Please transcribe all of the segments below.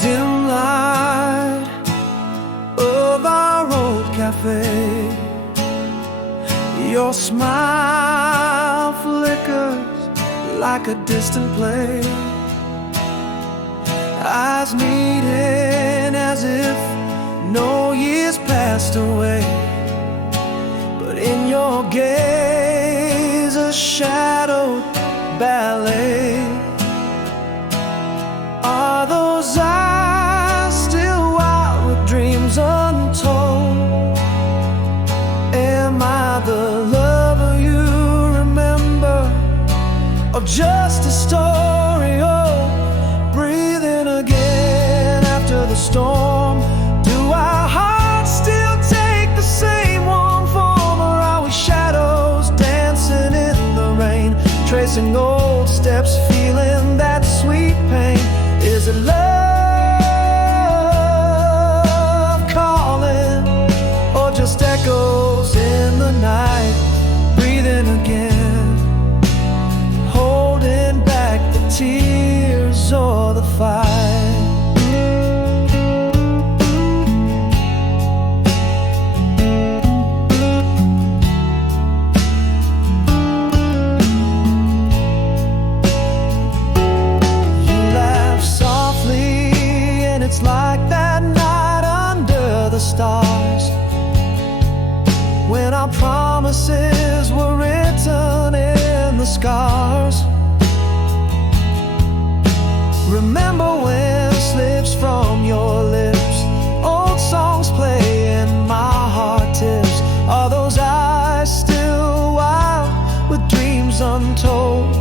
dim light of our old cafe. Your smile flickers like a distant play, eyes meeting as if no years passed away. But in your gaze a shadowed ballet. Are those eyes still wild with dreams untold? Am I the lover you remember, or just a story old, breathing again after the storm? Do our hearts still take the same warm form, or are we shadows dancing in the rain, tracing old steps, feeling that sweet pain? Is it love calling, or just echoes in the night, breathing again, holding back the tears or the fight? It's like that night under the stars, when our promises were written in the scars. Remember when slips from your lips, old songs play and my heart tips. Are those eyes still wild with dreams untold?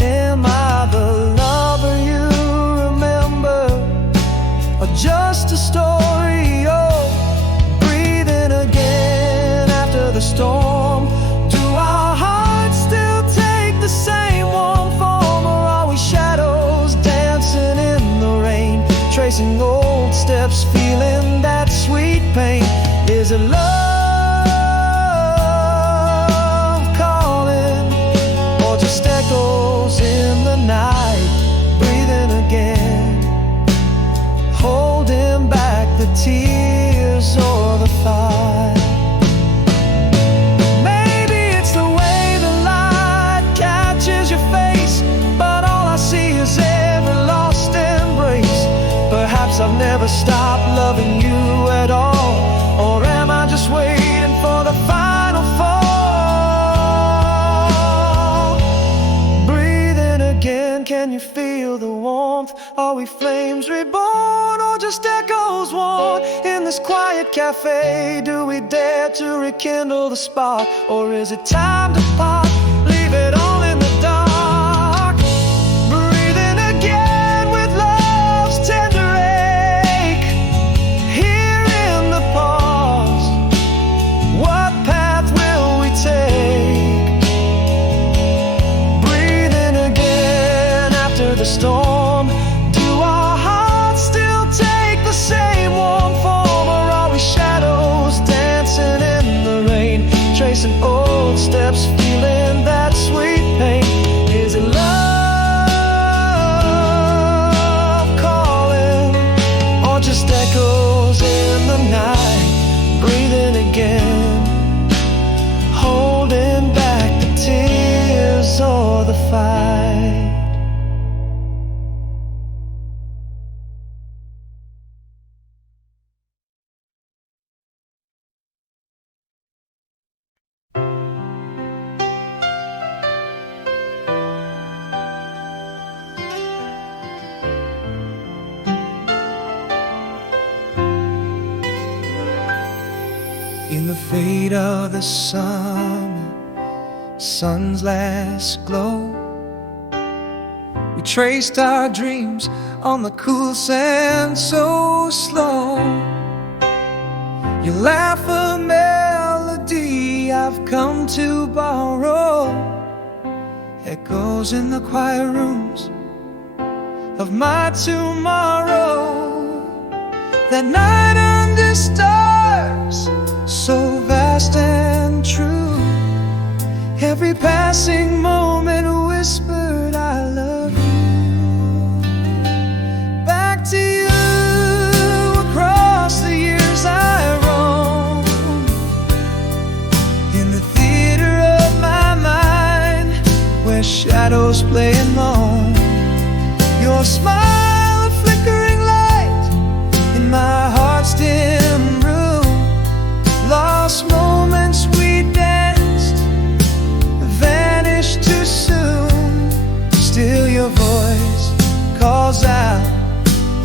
Am I the lover you or just a story old, breathing again after the storm? Do our hearts still take the same warm form, or are we shadows dancing in the rain, tracing old steps, feeling that sweet pain? Is it love calling, or just echoes in the night, breathing again, holding back the tears or the fight? Maybe it's the way the light catches your face, but all I see is every lost embrace. Perhaps I've never stopped loving you at all, or am I just waiting for the final fall? Breathing again, can you feel the warmth? Are we flames reborn, or just echoes worn in this quiet cafe? Do we dare to rekindle the spark, or is it time to part? Leave it all in the dark. Breathing again with love's tender ache. Here in the pause, what path will we take? Breathing again after the storm. Do our hearts still take the same warm form, or are we shadows dancing in the rain, tracing old steps, feeling that sweet pain? Is it love calling, or just echoes in the night, breathing again, holding back the tears or the fight? In the fade of the summer, sun's last glow, we traced our dreams on the cool sand so slow. Your laugh, a melody I've come to borrow, echoes in the quiet rooms of my tomorrow. That night under stars, so vast and true, every passing moment whispered I love you. smile, a flickering light in my heart's dim room. Lost moments we danced, vanished too soon. Still your voice calls out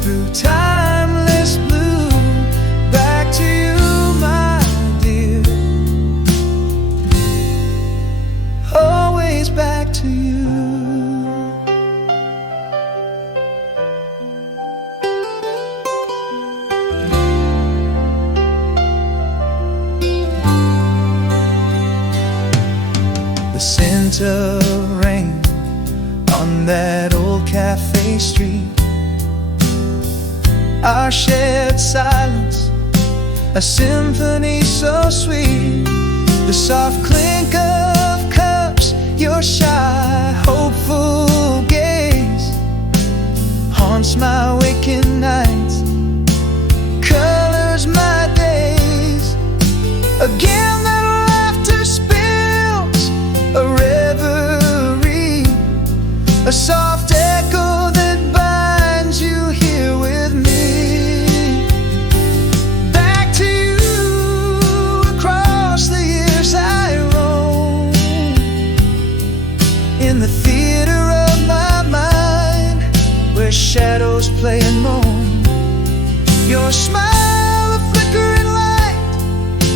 through timeless blue. Back to you, my dear, always back to you. The scent of rain on that old cafe street, our shared silence, a symphony so sweet. The soft clink of cups, your shy, hopeful gaze haunts my waking nights, colors my days. Again that laughter spills a reverie, a soft echo that binds you here with me. Back to you across the years I roam, in the theater of my mind, where shadows play and moan. Your smile, a flickering light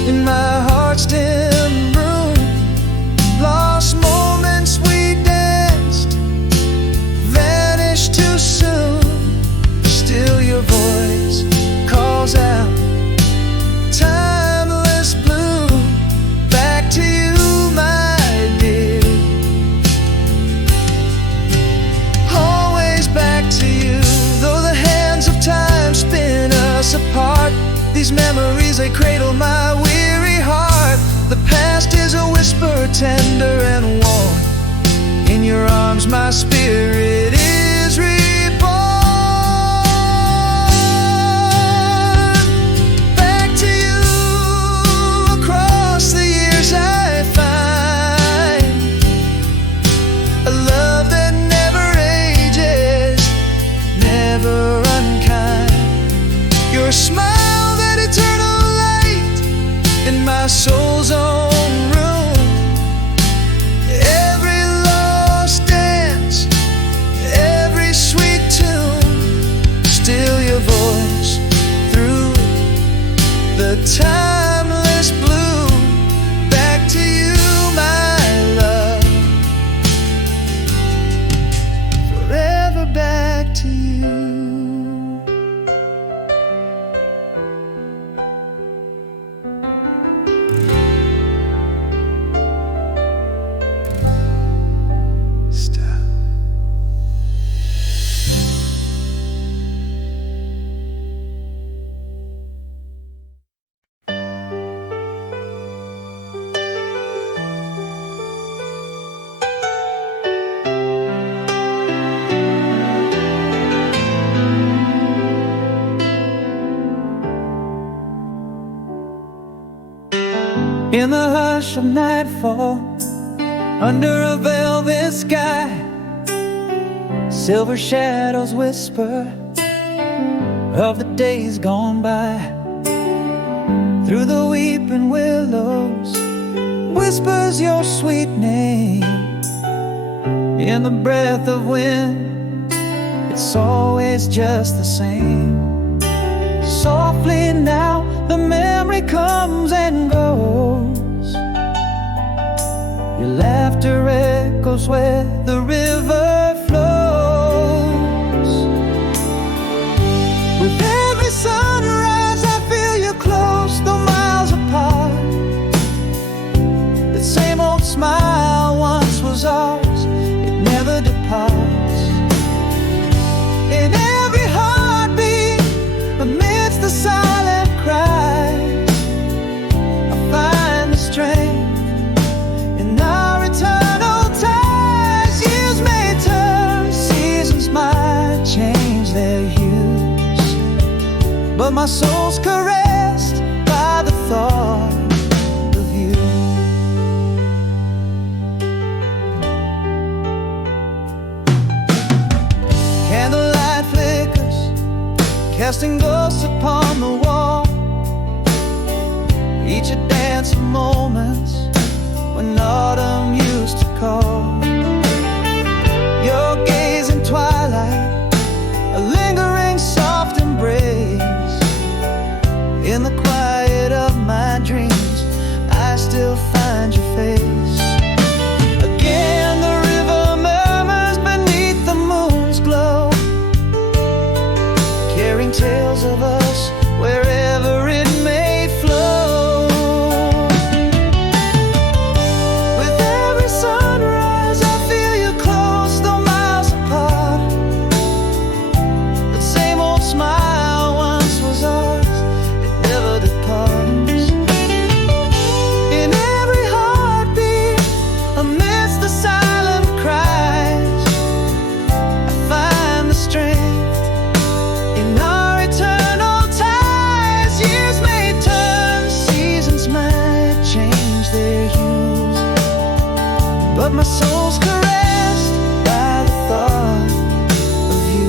in my heart's dim room. Lost moments we danced, vanished too soon. Still your voice calls out, timeless blue. Back to you, my dear, always back to you. Though the hands of time spin us apart, these memories, they cradle my weary heart. The past is a whisper, tender and warm. In your arms my spirit is reborn. Back to you across the years I find a love that never ages, never unkind. Your smile, that eternal light in my soul's own room. Every lost dance, every sweet tune, still your voice through the timeless blue. Back to you, my love, forever back to you. In the hush of nightfall, under a velvet sky, silver shadows whisper of the days gone by. Through the weeping willows whispers your sweet name. In the breath of wind, it's always just the same. Softly now the memory comes and goes. Your laughter echoes where the river flows. With every sunrise I feel you close, though miles apart. The same old smile once was ours, it never departs. In every heartbeat, amidst the silent cries, I find the strength in our eternal ties. Years may turn, seasons might change their hues, but my soul's caressed by the thought of you. Candlelight casting ghosts upon the wall, each a dance of moments when autumn used to call. Your gaze in twilight, a lingering soft embrace. In the quiet of my dreams, I still find your face. Again the river murmurs beneath the moon's glow, carrying tales of us wherever it may flow. With every sunrise I feel you close, though miles apart. That same old smile once was ours, it never departs. In every heartbeat, amidst the silent cries, I find the strength in our eternal ties. Years may turn, seasons might change their hues, but my soul's caressed by the thought of you.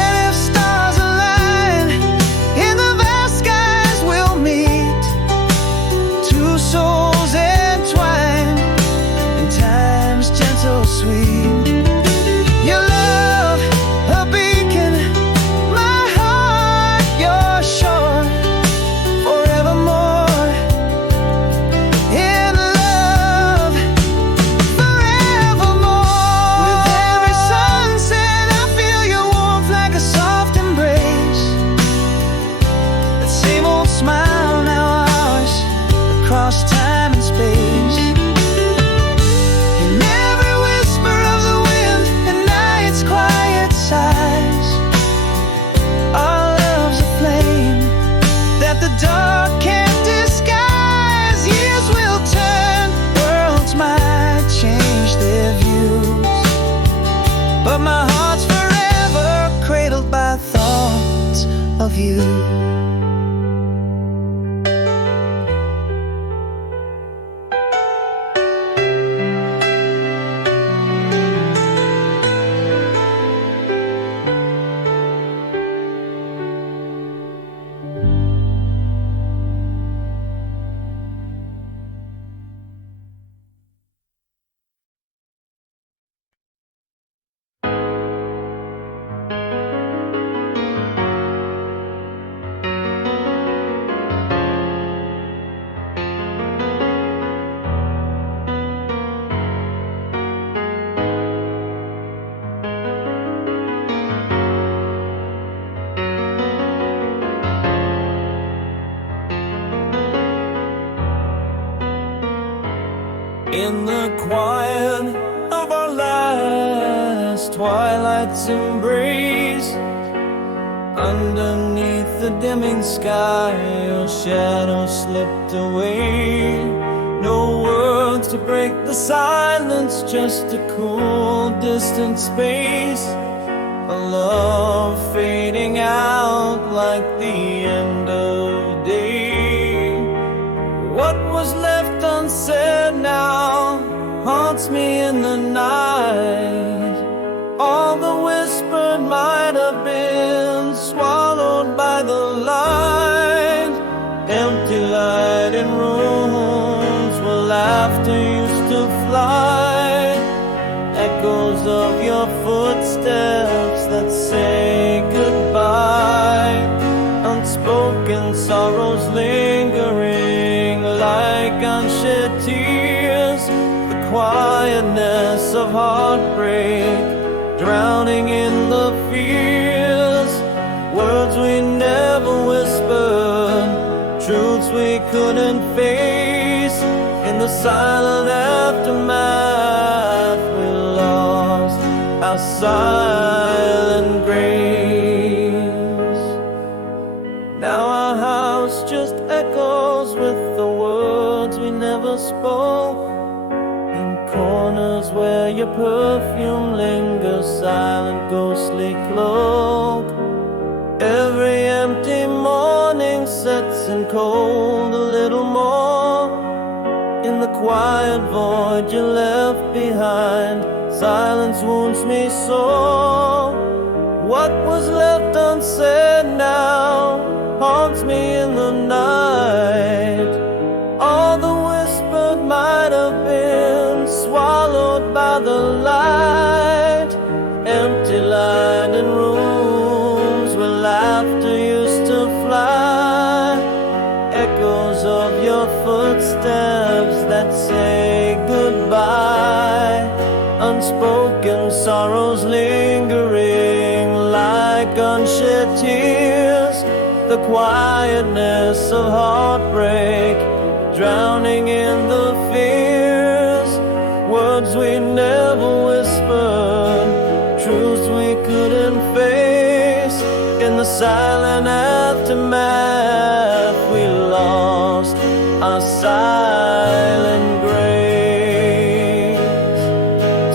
And if stars align, in the vast skies we'll meet, two souls entwined in time's gentle sweet. Your love, a beacon, my heart, your shore, forevermore in love, forevermore. With every sunset I feel your warmth like a soft embrace. That same old smile now ours, across time and space. In every whisper of the wind and night's quiet sighs, our love's a flame that the dark can't disguise. Years will turn, worlds might change their views, but my heart's forever cradled by thoughts of you. In the quiet of our last twilight's embrace, underneath the dimming sky, your shadow slipped away. No words to break the silence, just a cool, distant space. A love fading out like the end of day. What was left unsaid now haunts me in the night. All the whispered might have been swallowed by the light. Empty light in rooms where laughter used to fly. Echoes of your footsteps that say goodbye. Unspoken sorrows lingering like unshed tears. The quietness of heartbreak drowning in the fears. Words we never whispered, truths we couldn't face. In the silent aftermath we lost our silent grace. Now our house just echoes with the words we never spoke. In corners where your perfume lingers, silent ghostly cloak. Every empty morning sets in cold a little more. In the quiet void you left behind, silence wounds me sore. What was left unsaid now haunts me in the night. All the whispered might have been swallowed by the light. Empty light in rooms where laughter used to fly. Echoes of your footsteps that say goodbye. Unspoken sorrows lingering like unshed tears. The quietness of heartbreak drowning in the fears. Words we never whispered, truths we couldn't face. In the silent aftermath we lost our silent grace.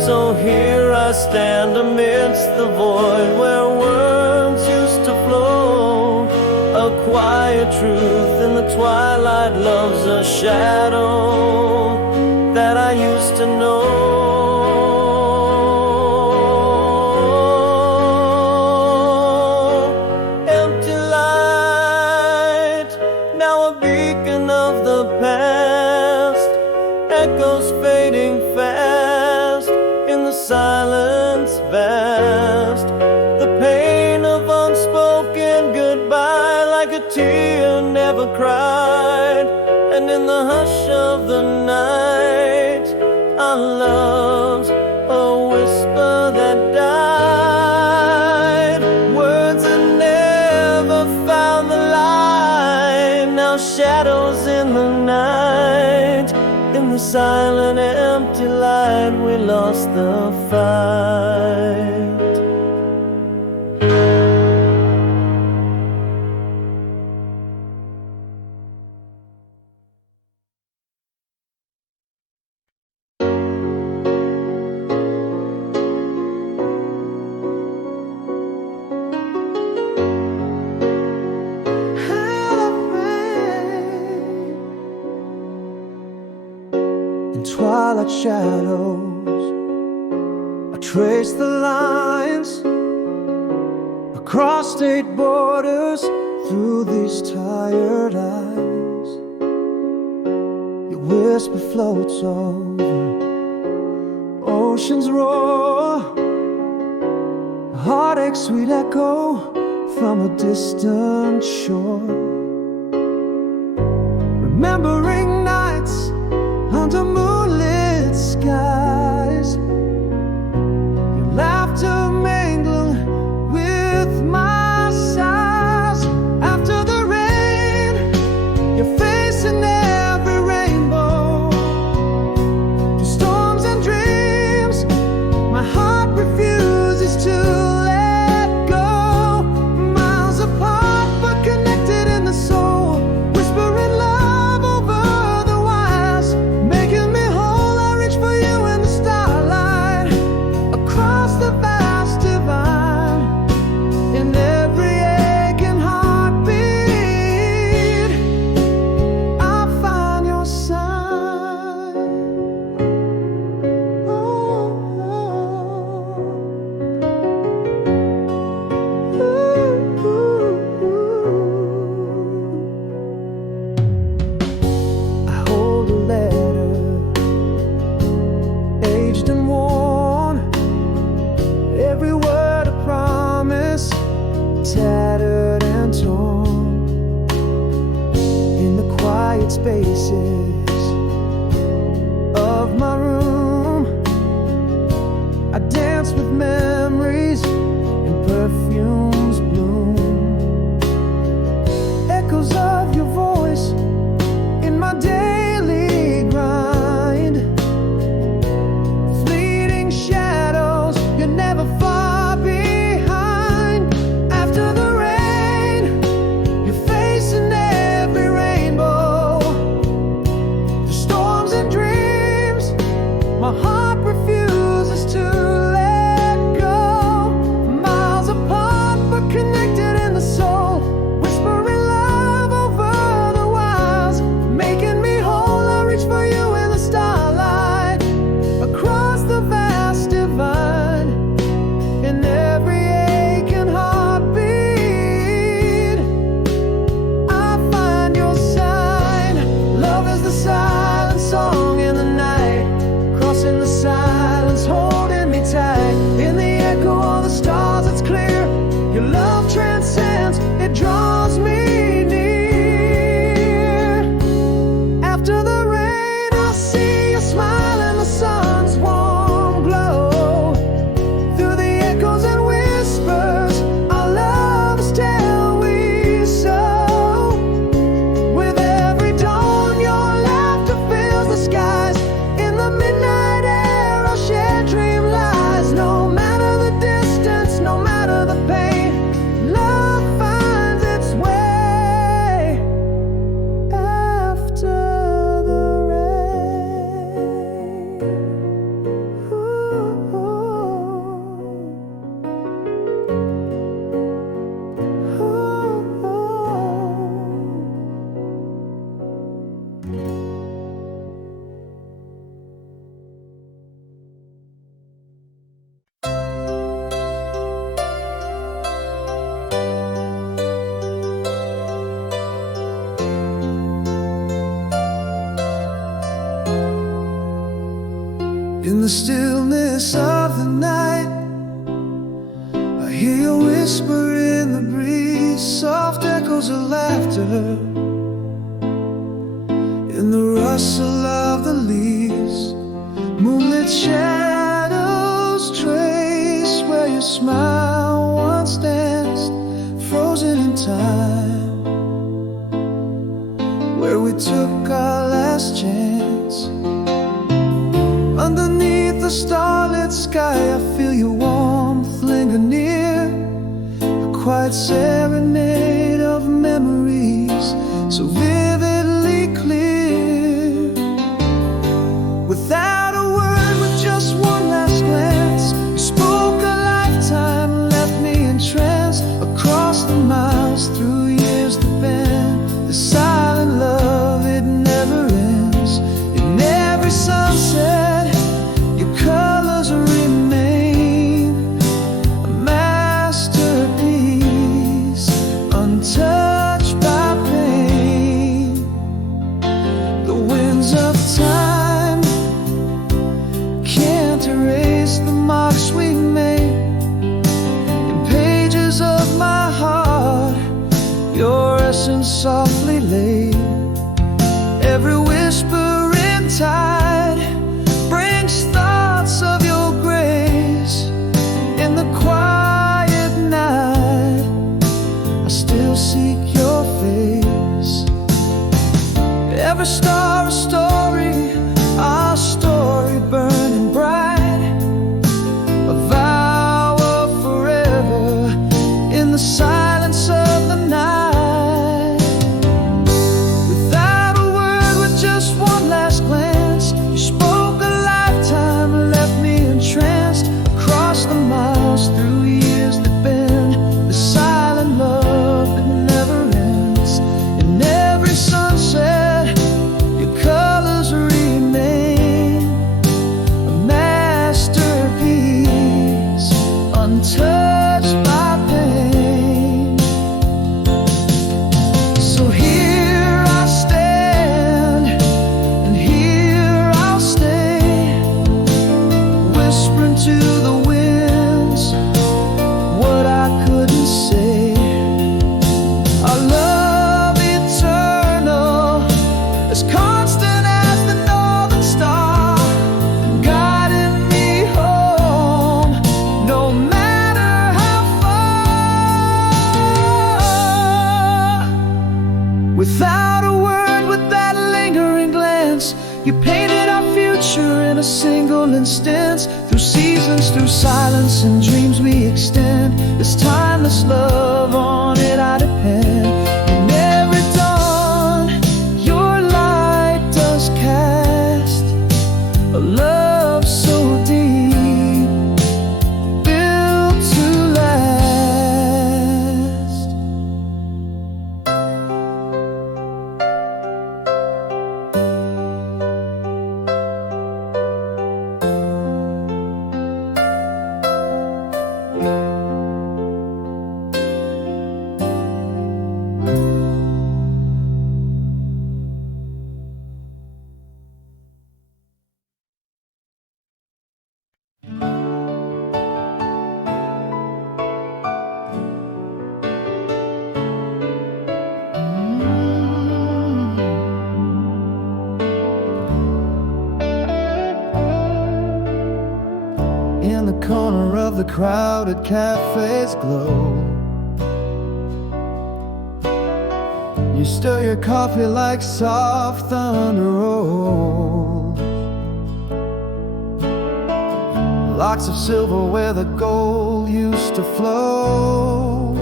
So here I stand amidst the void where words used to flow. A quiet truth in the twilight loves a shadow that I used to know. Empty light, now a beacon of the past. Echoes fading fast in the silence vast. The pain of unspoken goodbye, like a tear never cried. And in the hush of the night, our love's a whisper that died. Words that never found the light, now shadows in the night. In the silent empty light we lost the fight. Twilight shadows, I trace the lines across state borders through these tired eyes. Your whisper floats over oceans roar, a heartache sweet echo from a distant shore. Remembering nights under moonlit skies, your laughter mingled with my sighs. After the rain, your face in every rainbow. Through storms and dreams, my heart refuses to let go. Miles apart but connected in the soul, whispering love over the wires, making me the stillness of the night, I hear you whisper in the breeze, soft echoes of laughter in the rustle of the leaves. Moonlit shadows trace where your smile once danced, frozen in time, where we took our last chance. Underneath the starlit sky, I feel your warmth linger near, a quiet serenade of memories so vividly clear. Without a word, with just one last glance, you spoke a lifetime, left me entranced. Across the miles, through years that bend, the silent love, it never ends. In every sunset, your colors remain a masterpiece, untouched by pain. The winds of time can't erase the marks we made in pages of my heart, your essence softly laid. Every whispering tide brings thoughts of your grace. In the quiet night, I still seek your face. Every star a story, our story burning bright, a vow of forever in the silence of the night. Without a word, with just one last glance, you spoke a lifetime, left me entranced. Across the miles, through years that bend, the silent love that never ends. In every sunset, your colors remain a masterpiece, untouched by pain. So here I stand, and here I'll stay, whispering to the winds what I couldn't say. Our love eternal, as constant as the northern star, guiding me home, no matter how far. Without a word, with that lingering glance, you painted our future in a single instant. Through seasons, through silence and dreams we extend. This timeless love, on it I depend. In every dawn, your light does cast a love so deep, built to last. In the corner of the crowded cafe's glow, you stir your coffee like soft thunder rolls. Locks of silver where the gold used to flow.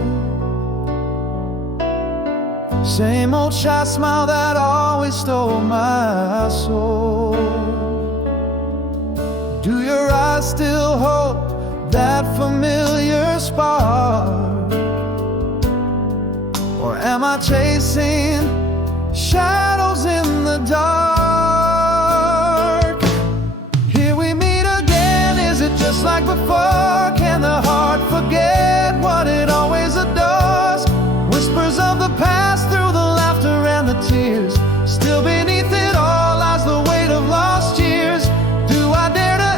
Same old shy smile that always stole my soul. Do your eyes still hold that familiar spark? Or am I chasing shadows in the dark? Here we meet again, is it just like before? Can the heart forget what it always adores? Whispers of the past through the laughter and the tears. Still beneath it all lies the weight of lost years. Do I dare to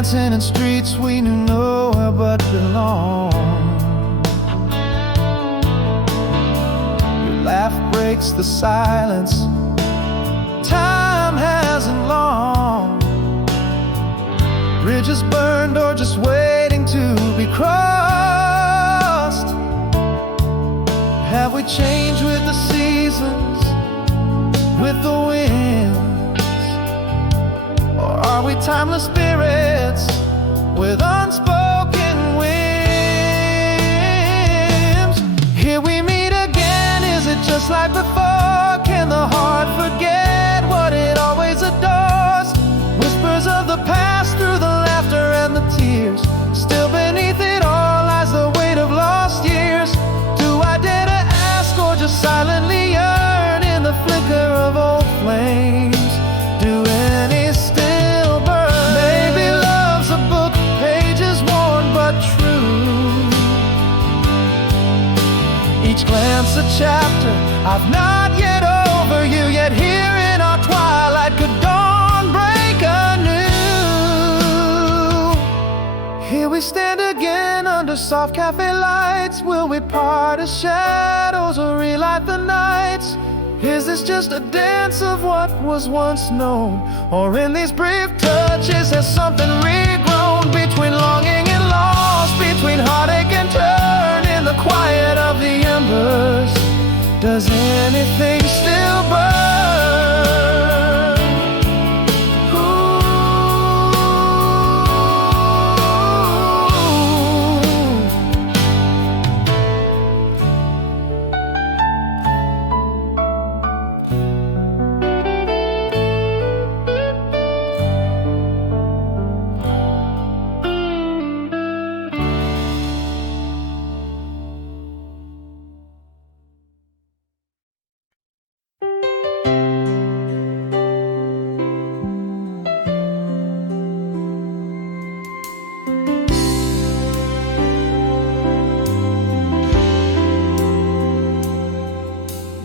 dancing in streets we knew nowhere but belong. Your laugh breaks the silence. Time hasn't long. Bridges burned or just waiting to be crossed. Have we changed with the seasons, with the winds? Or are we timeless spirits with unspoken whims? Here we meet again, is it just like before? Can the heart forget what it always adores? Whispers of the past through the laughter and the tears. Still beneath it all lies the weight of lost years. Do I dare to ask or just silently yearn in the flicker of old flames? Do any still burn? Maybe love's a book, pages worn but true. Each glance a chapter I've not yet over you. Yet here in our twilight could dawn break anew. Here we stand again under soft cafe lights. Will we part as shadows or relight the nights? Is this just a dance of what was once known? Or in these brief touches has something regrown? Between longing and loss, between heartache and turn, in the quiet of the embers, does anything still burn?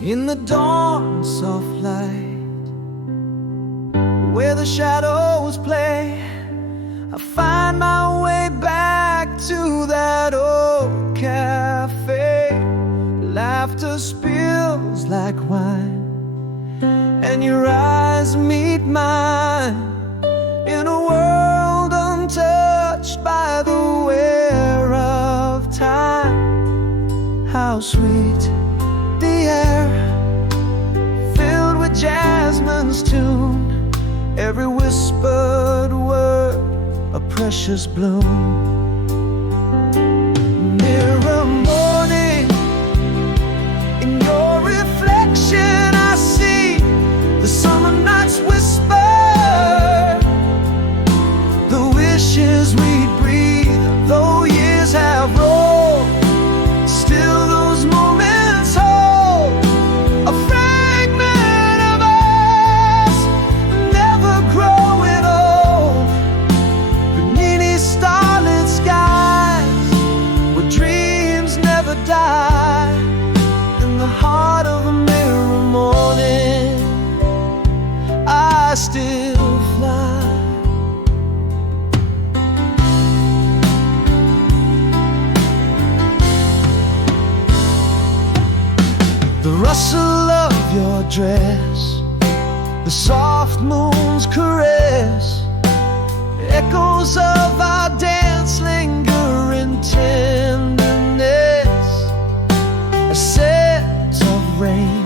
In the dawn, soft light, where the shadows play, I find my way back to that old cafe. Laughter spills like wine, and your eyes meet mine, in a world untouched by the wear of time. How sweet the air, filled with jasmine's tune, every whispered word a precious bloom. Mirror morning, in your reflection I see the summer night's whisper, the wishes we'd breathe, though years have rolled, still those moments hold a fragment of us, never growing old, beneath these starlit skies, where dreams never die. In the heart of a mirror morning, I still fly. The rustle of your dress, the soft moon's caress, echoes of our dance linger in tenderness. A scent of rain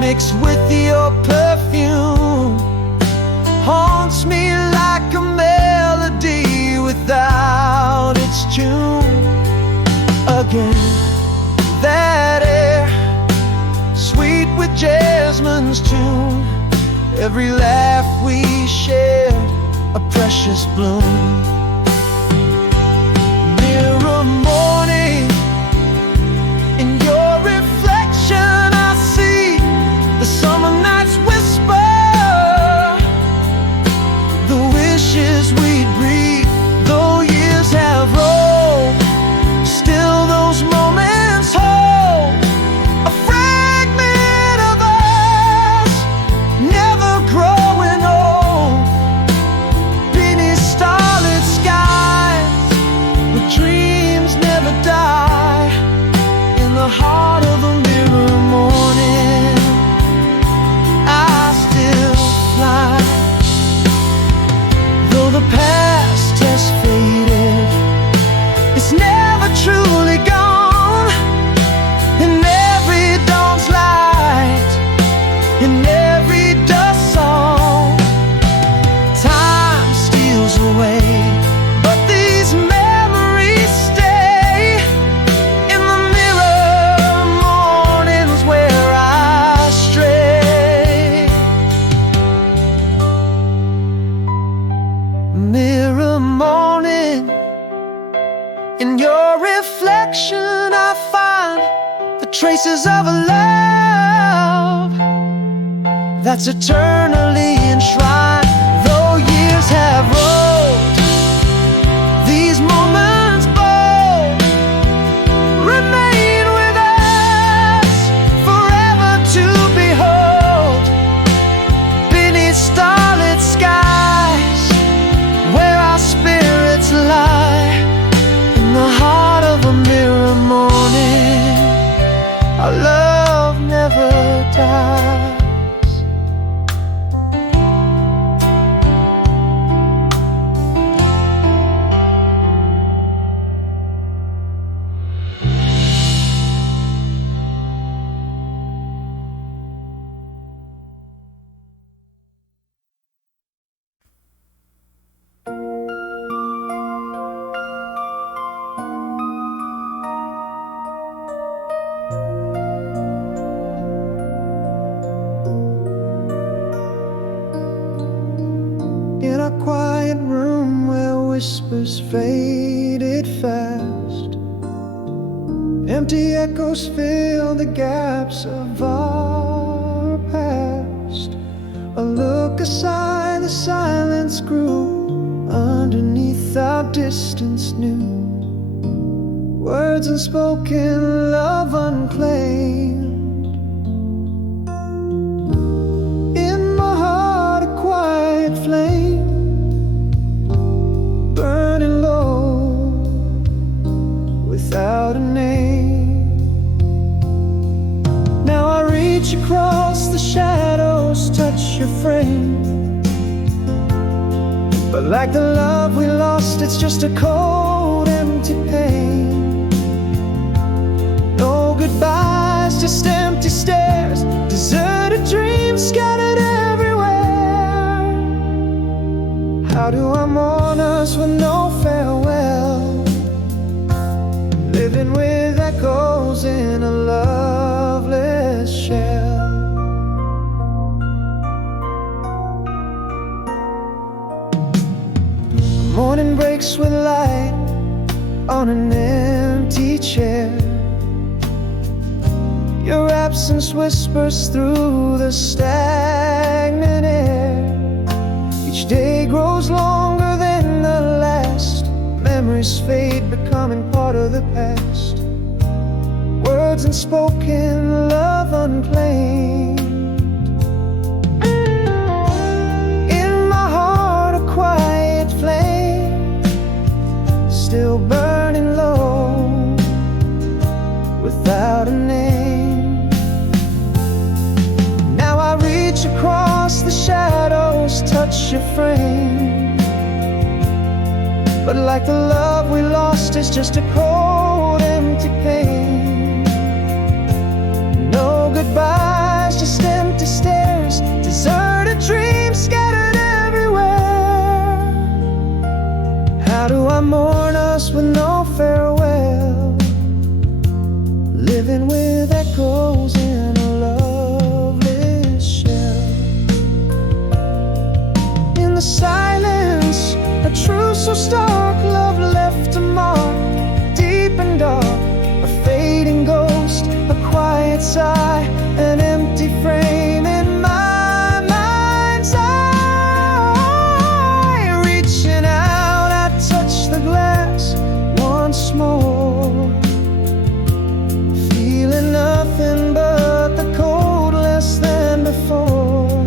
mixed with your perfume haunts me like a melody without its tune. Again, that air, sweet with jasmine's tune, every laugh we shared a precious bloom. Mirror morning, in your reflection I see the summer night's whisper, the wishes we'd breathe, though years have rolled, still those moments hold a fragment of us, never growing old, beneath stars. In your reflection I find the traces of a love that's eternally enshrined. Though years have rolled, these moments bold remain with us, forever to behold. Beneath starlit skies, where our spirits lie, in the heart of a mirror morning, our love never dies. In a quiet room where whispers faded fast, empty echoes fill the gaps of our past. A look aside, the silence grew underneath our distance new. Words unspoken, love unclaimed. In my heart a quiet flame, burning low without a name. Now I reach across the shadows, touch your frame, but like the love we lost, it's just a cold, empty pain. No goodbyes, just empty stares, deserted dreams scattered everywhere. How do I mourn us with no farewell? Living with echoes in a loveless shell. Morning breaks with light on an empty chair. Your absence whispers through the stagnant air. Each day grows longer than the last. Memories fade, becoming part of the past. Words unspoken, love unclaimed. In my heart a quiet flame, still burning low without a name. Now I reach across the shadows, touch your frame, but like the love we lost is just a cold, empty pain. No goodbyes, just empty stares, deserted dreams scattered everywhere. How do I mourn us with no farewell? Living with echoes in a loveless shell. In the silence, a truth so stark, love left a mark, deep and dark. A fading ghost, a quiet sigh, an empty frame in my mind's eye. Reaching out, I touch the glass once more, feeling nothing but the cold, less than before.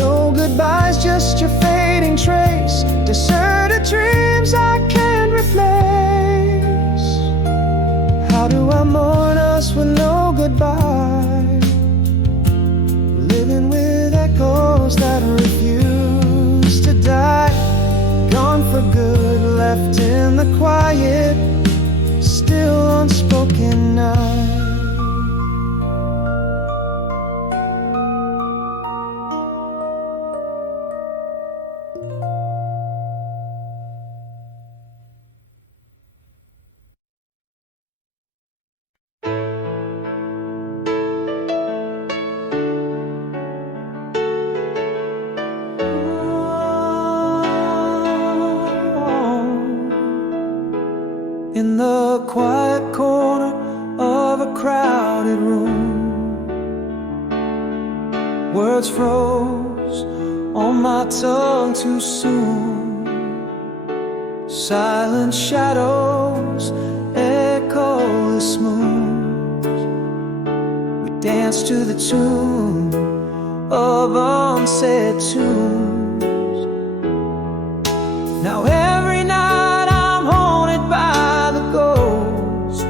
No goodbyes, just your fading trace, deserted dreams I can't replace. How do I mourn us with no goodbye? Living with echoes that refuse to die. Gone for good, left in the quiet, still unspoken night. Words froze on my tongue too soon. Silent shadows echo the smooth. We dance to the tune of unsaid tunes. Now every night I'm haunted by the ghost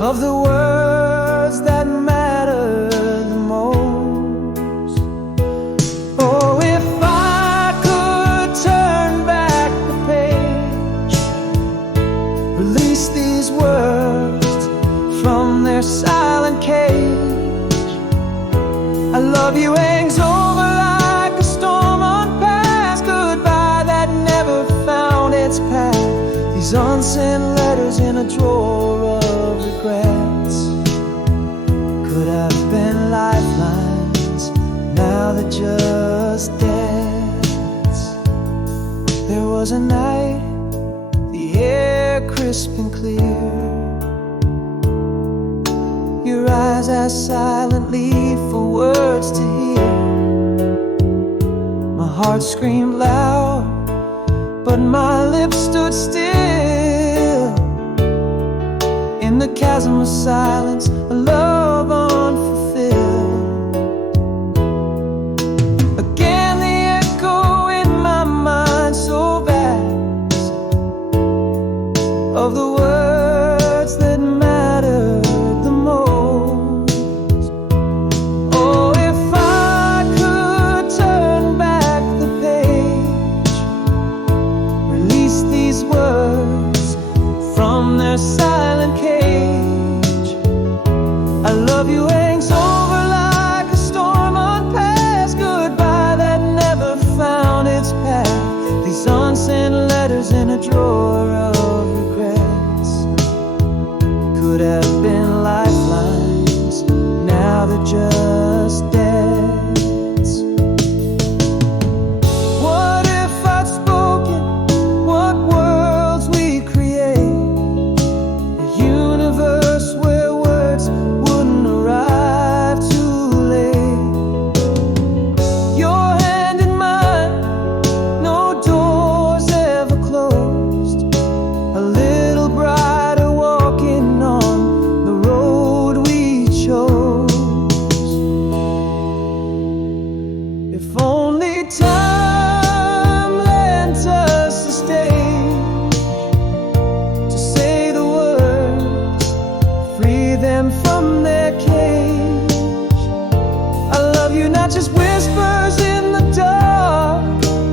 of the words that matter the most. Oh, if I could turn back the page, release these words from their silent cage. I love you hangs over like a storm unpassed, goodbye that never found its path. These unsent letters in a drawer of regrets could have been lifelines, now they're just debts. There was a night, the air crisp and clear. Your eyes asked silently for words to hear. My heart screamed loud, but my lips stood still. In the chasm of silence, a love unfulfilled. Again the echo in my mind so vast of the words that matter the most. Oh, if I could turn back the page, release these words from their silent cage. I love you hangs over like a storm unpassed, goodbye that never found its path. These unsent letters in a drawer of regrets could have been lifelines, now they're just debts. What if I'd spoken what worlds we create? A universe where words wouldn't arrive too late. Your hand in mine, no doors ever closed. A little brighter walking on the road we chose. If only time lent us a stage to say the words, free them from their cage. I love you, not just whispers in the dark,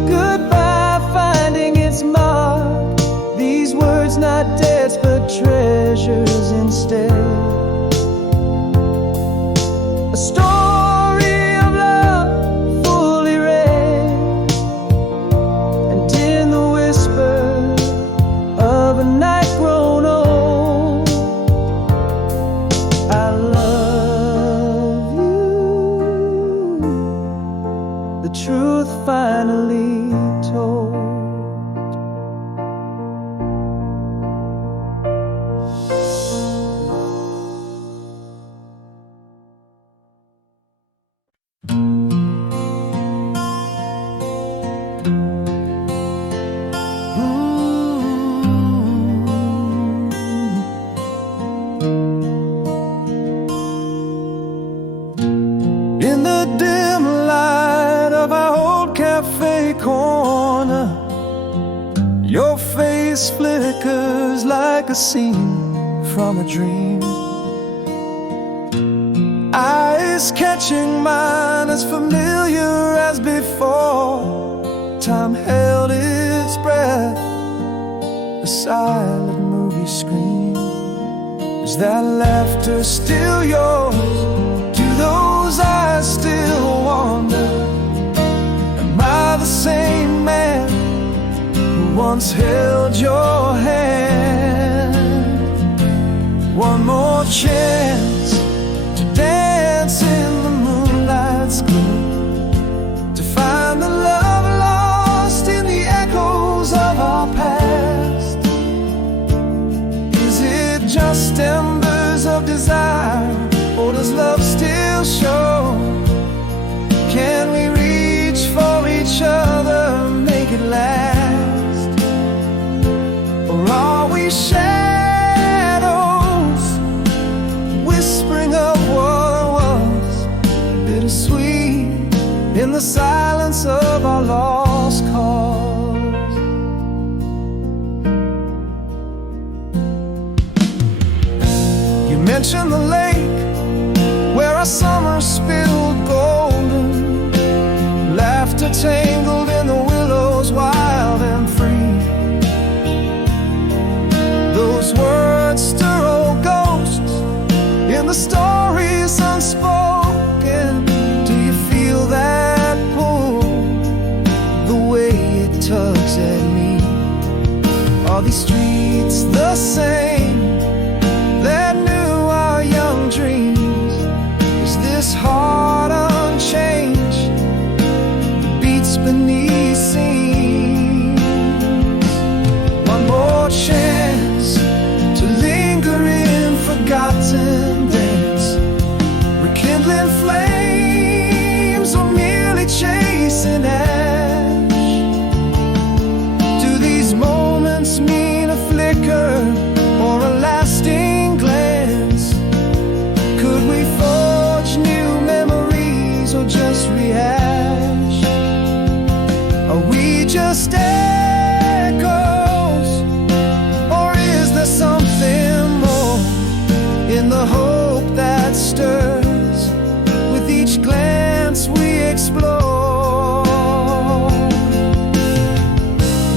goodbye finding its mark. These words not debts but treasures instead. A story of love fully read, and in the whisper of a night grown old, I love you. The truth finally told. In the dim light of our old cafe corner, your face flickers like a scene from a dream. Eyes catching mine as familiar as before. Time held its breath, a silent movie screen. Is that laughter still yours? Do those eyes still wander? Am I the same man who once held your hand? One more chance to dance in the moonlight's glow, to find the love lost in the echoes of our past. Is it just embers of desire, or does love still show? in the silence of our lost cause. You mentioned the lake where our summer spilled golden, laughter tangled in the willows, wild and free. Those words stir old ghosts in the stories unspoken. Do you feel that pull, the way it tugs at me? Are these streets the same that knew our young dreams? Is this heart unchanged, beats beneath seams? One more chance to linger in forgotten days, rekindling flames or merely chasing ash. Do these moments mean a flicker or a lasting glance? Could we forge new memories or just rehash? Are we just echoes, or is there something more in the hope that stirs with each glance we explore?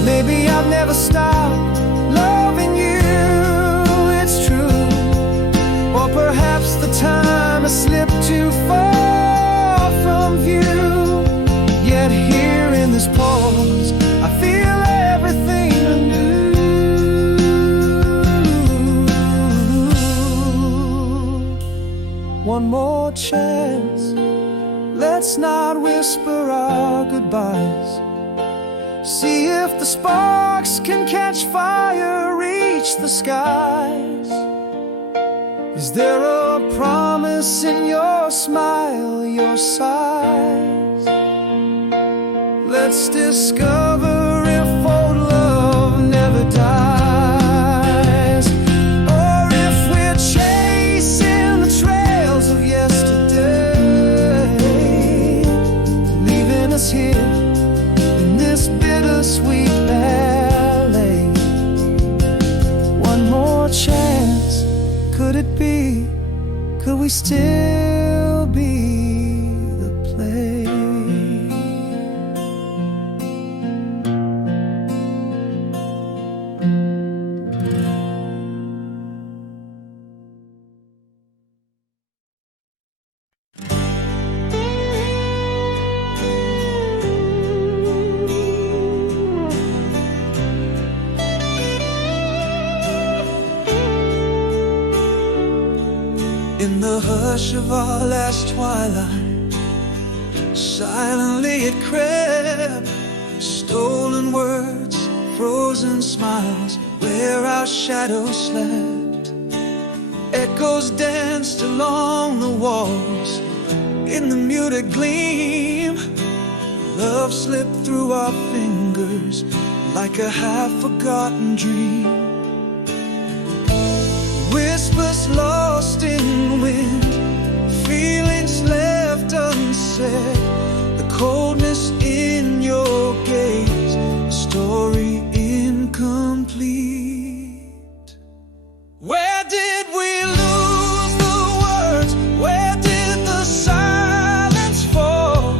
Maybe I've never stopped loving you, it's true. Or perhaps the time has slipped too far from view. Yet here in this pause, I feel everything anew. One more chance, let's not whisper our goodbyes. See if the sparks can catch fire, reach the skies. Is there a promise in your smile, your sighs? Let's discover if old love never dies, or if we're chasing the trails of yesterday, leaving us here in this bittersweet ballet. One more chance, could it be? Could we still be the play? In the hush of our last twilight, silently it crept. Stolen words, frozen smiles, where our shadows slept. Echoes danced along the walls in the muted gleam. Love slipped through our fingers like a half-forgotten dream. Whispers lost in wind, feelings left unsaid. The coldness in your gaze, story incomplete. Where did we lose the words? Where did the silence fall?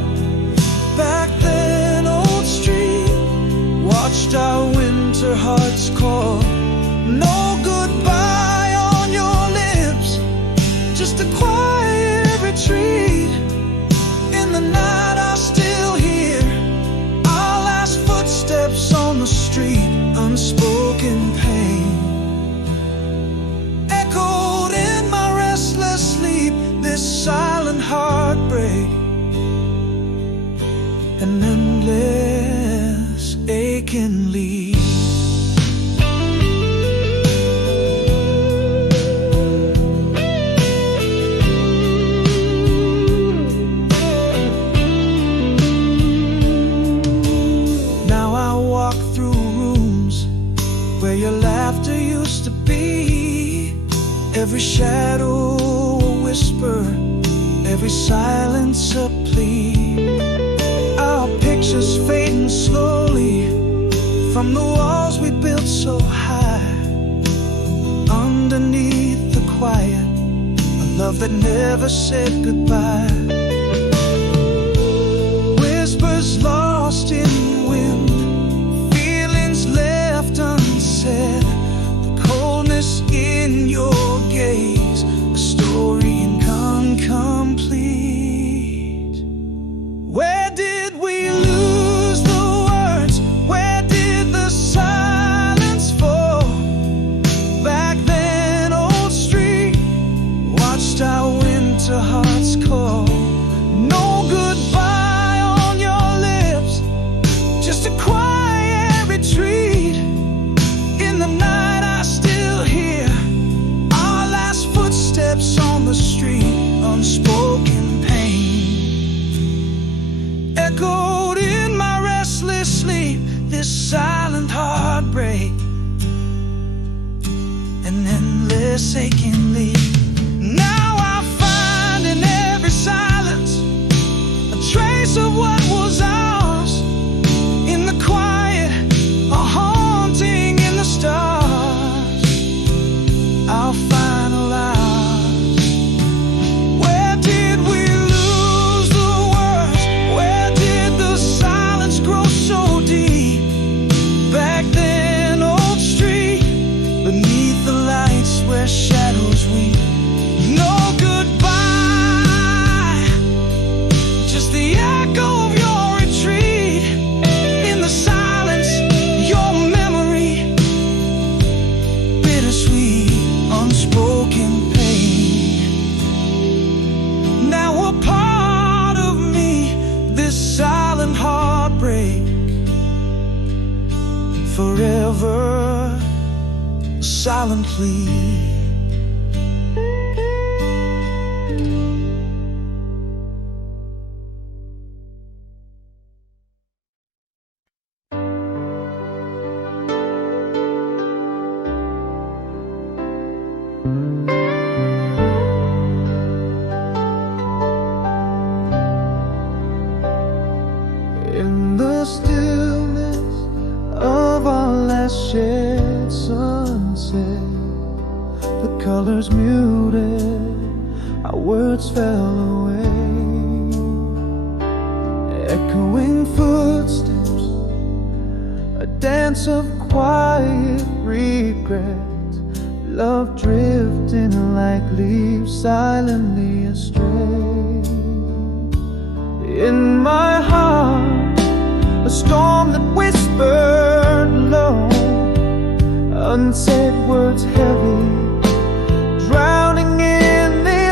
Back then, old street watched our winter hearts call. No goodbye on your lips, just a quiet retreat. In the night I still hear our last footsteps on the street. Unspoken pain echoed in my restless sleep. This silent heartbreak, an endless aching lead. Every shadow a whisper, every silence a plea. pictures fading slowly from the walls we built so high. Underneath the quiet, a love that never said goodbye. Whispers lost in wind, feelings left unsaid, the coldness in your gaze, a story incomplete. Where did we lose the words? Where did the silence fall? Back then, old street, watched our winter hearts call. No goodbye on your lips, just a quiet retreat. In the night I still hear our last footsteps on the street. Unspoken pain echoed in my restless sleep, this silent heartbreak, an endless aching leap. Now I find in every silence a trace of what was ours. In the quiet, a haunting in the stars, our final hours. Where did we lose the words? Where did the silence grow so deep? Back then, old street, beneath the lights where shadows weep. No goodbye, just the echo of your retreat. In the silence, your memory, bittersweet, unspoken pain. Now a part of me, this silent heartbreak, forever a silent plea. In the stillness of our last shared sunset, the colors muted, our words fell away. Echoing footsteps, a dance of quiet regret, love drifting like leaves silently astray. In my heart, a storm that whispered low, unsaid words heavy, drowning in the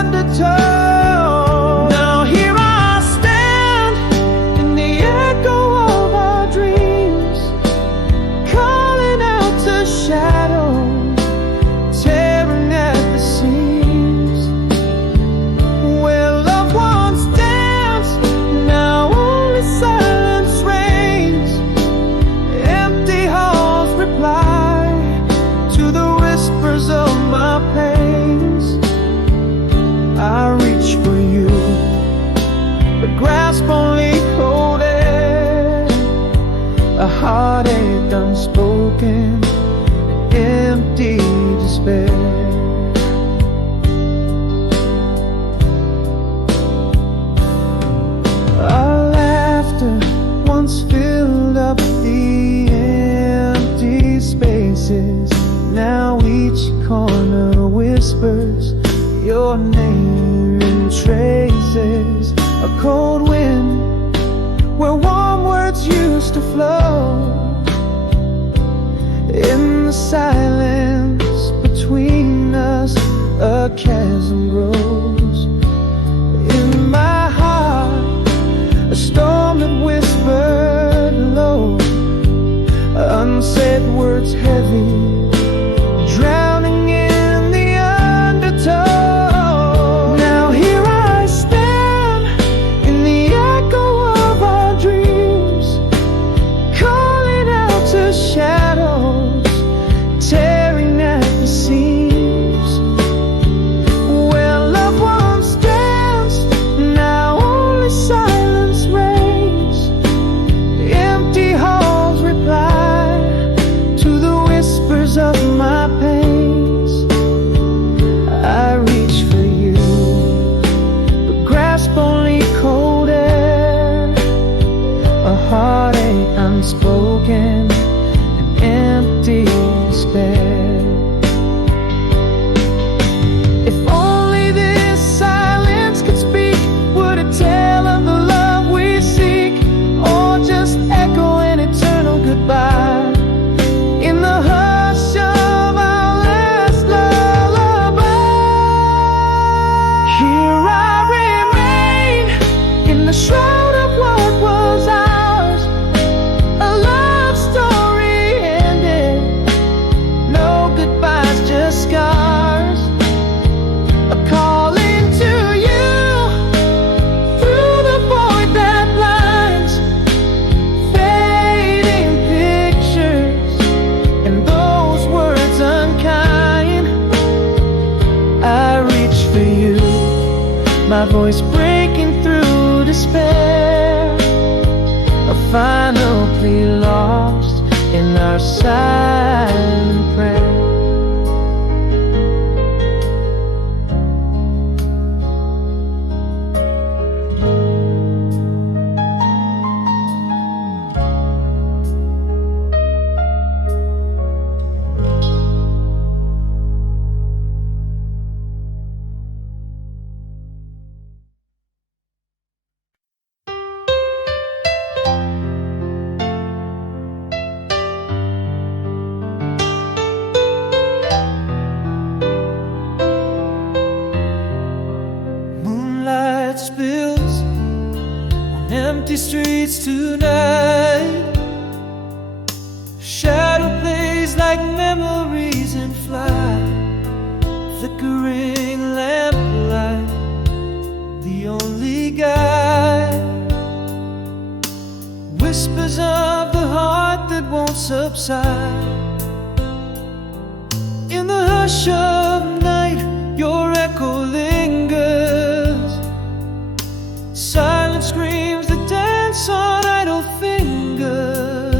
undertow. Now here I stand in the echo of our dreams, calling out to shadows, tearing at the seams. Where loved ones dance, now only silence reigns. Empty halls reply to the whispers of my pain. unspoken, an empty despair. If only this silence could speak, would it tell of the love we seek, or just echo an eternal goodbye in the hush of our last lullaby? Here I remain in the shroud of what was ours, a love story ended, no goodbyes, just scars, a calling to you through the void that blinds, fading pictures and those words unkind. I reach for you, my voice breaking through despair, a final plea lost in our silent prayer. Moonlight spills on empty streets tonight, shadow plays like memories in flight, flickering lamplight, the only guide, whispers of the heart that won't subside. In the hush of night, your echo lingers, silent screams that dance on idle fingers.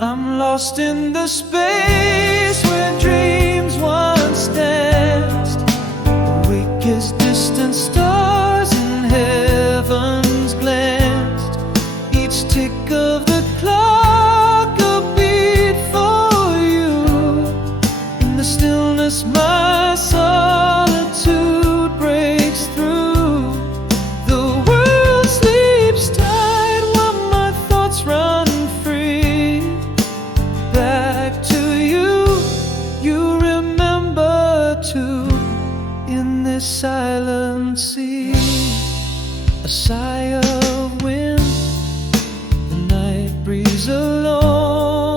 I'm lost in the space where dreams once danced, awake as distant stars in heavens glanced, each tick of the clock a beat for you. In the stillness my solitude breaks through, the world sleeps tight while my thoughts run free. Back to you, you remember too, in this silent sea. A sigh of wind, the night breeze alone,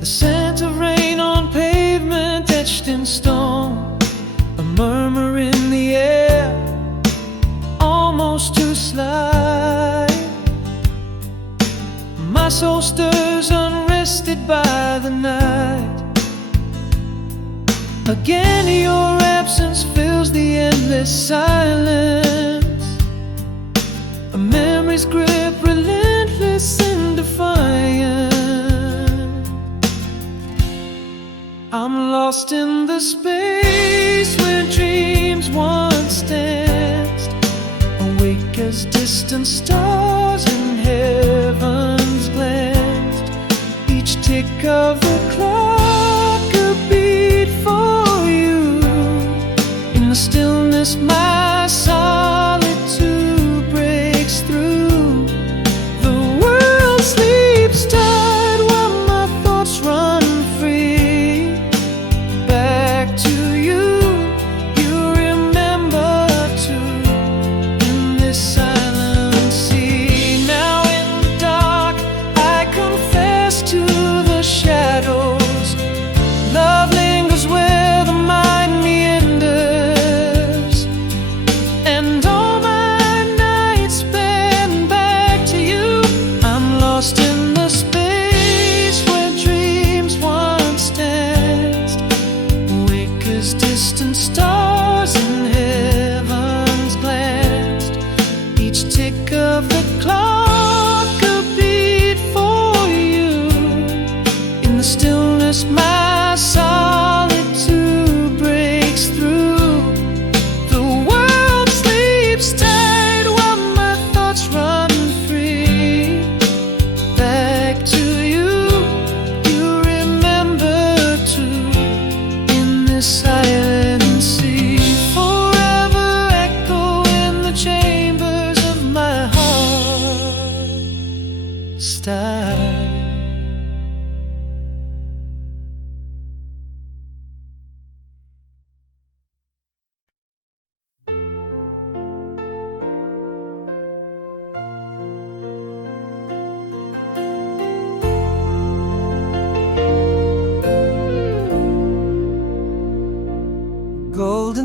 the scent of rain on pavement etched in stone, a murmur in the air, almost too slight. My soul stirs unrested by the night. Again your absence fills the endless silence, a memory's grip relentless and defiant. I'm lost in the space where dreams once danced, awake as distant stars in heavens glanced, each tick of the clock a beat for you. In the stillness my solitude breaks through, the world sleeps tight while my thoughts run free. Back to you, you remember too, in this silent sea. Now in the dark I confess to the shadows, love lingers where the mind meanders, and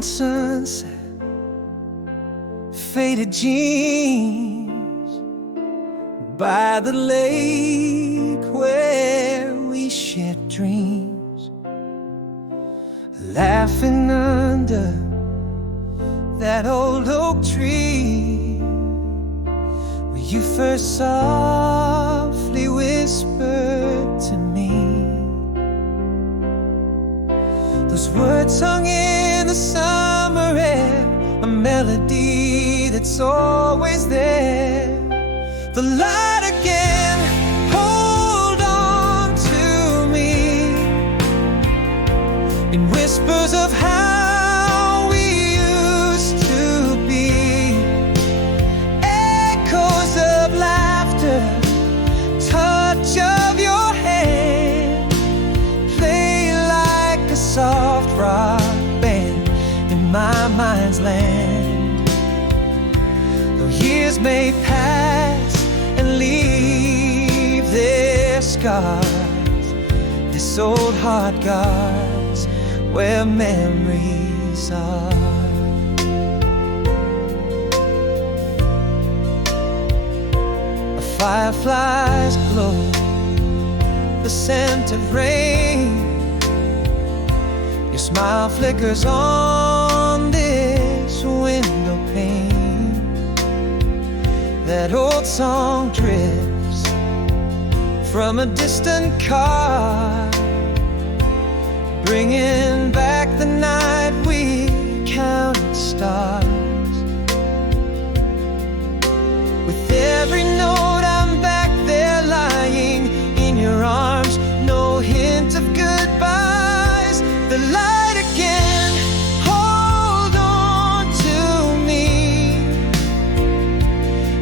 sunset, faded jeans by the lake where we shared dreams, laughing under that old oak tree where you first softly whispered to me. Those words sung in the summer air, a melody that's always there. The light again, hold on to me, in whispers of how we used to be, echoes of laughter, touch of your hand, play like a soft rock band in my mind's land. Though years may pass and leave their scars, this old heart guards where memories are. A firefly's glow, the scent of rain, your smile flickers on this window pane. That old song drifts from a distant car, bringing back the night we counted stars. With every note I'm back there lying in your arms, no hint of goodbyes. The light again, hold on to me,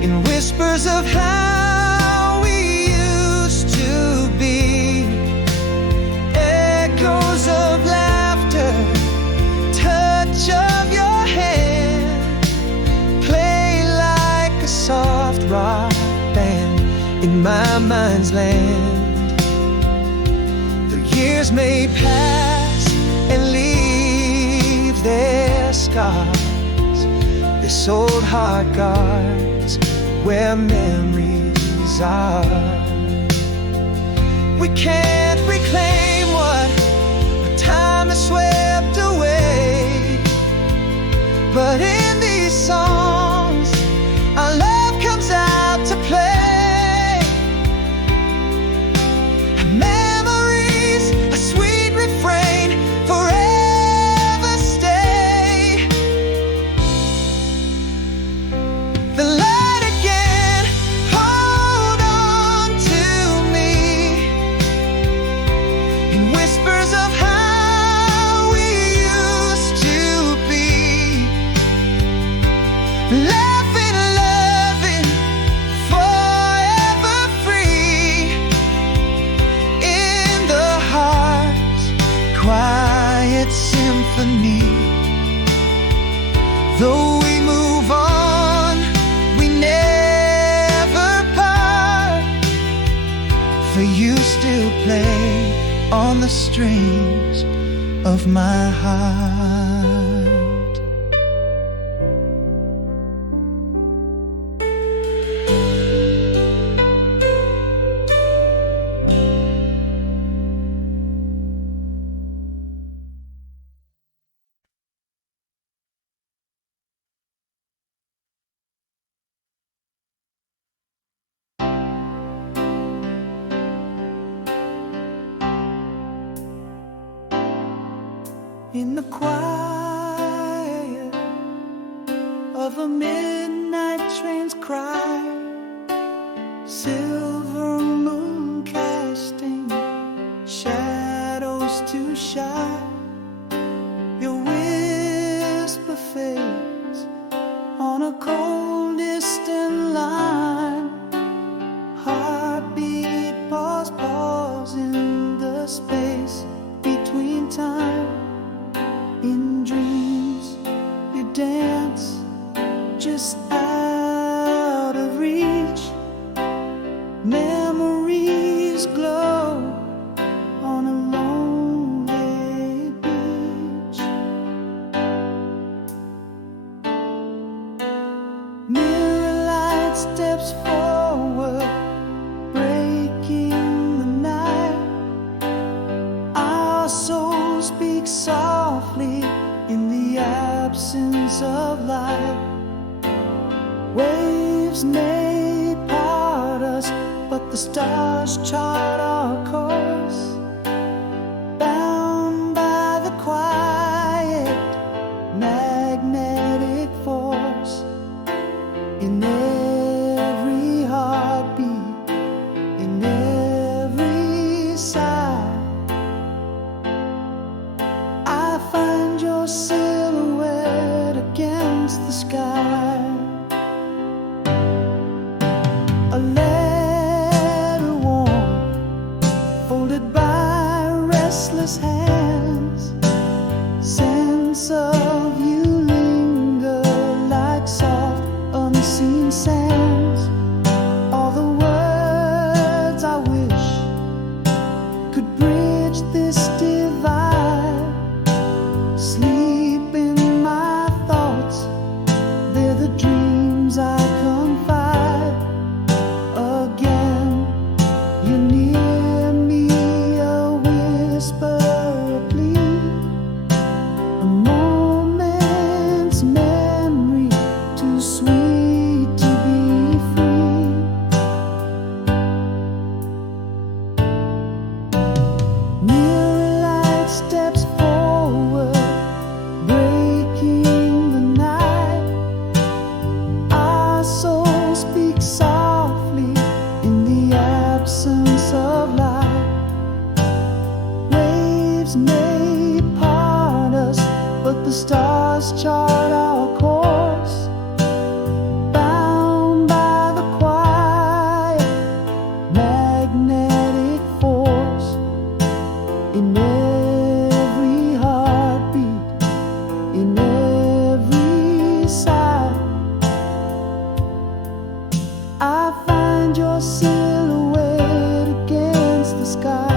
in whispers of how we used to be, echoes of laughter, touch of your hand, play like a soft rock band in my mind's land. The years may pass and leave their scars, this old heart guards where memories are. We can't reclaim what time has swept away, but in these songs our love comes out to play. Memories, a sweet refrain, forever stay. The light again, hold on to me, in whispers of how we used to be, laughing, loving, forever free, in the heart's quiet symphony. Though we move on, we never part, for you still play on the strings of my heart. In the quiet of a midnight train's cry, silver moon casting shadows to shine, your whisper fades on a cold distant line. Heartbeat pause in the space between time. In dreams, you dance just out of reach. Memories glow on a lonely beach. essence of life. Waves may part us, but the stars chart our course. Bound by the quiet magnetic force in every heartbeat, in every sigh. I find your silhouette against the sky. A letter warm, folded by restless hands. Sense of you linger like soft, unseen sands. All the words I wish could bridge this divide. Sleep in my thoughts, they're the dreams I confide. Again, you're near me, a whisper, a plea, a moment's memory, too sweet to be free. Mirror light steps forward, breaking the night. Our soul speaks softly in the absence of light. Waves may part us, but the stars chart our course. Bound by the quiet magnetic force in every heartbeat, in every sigh. I find your silhouette against the sky.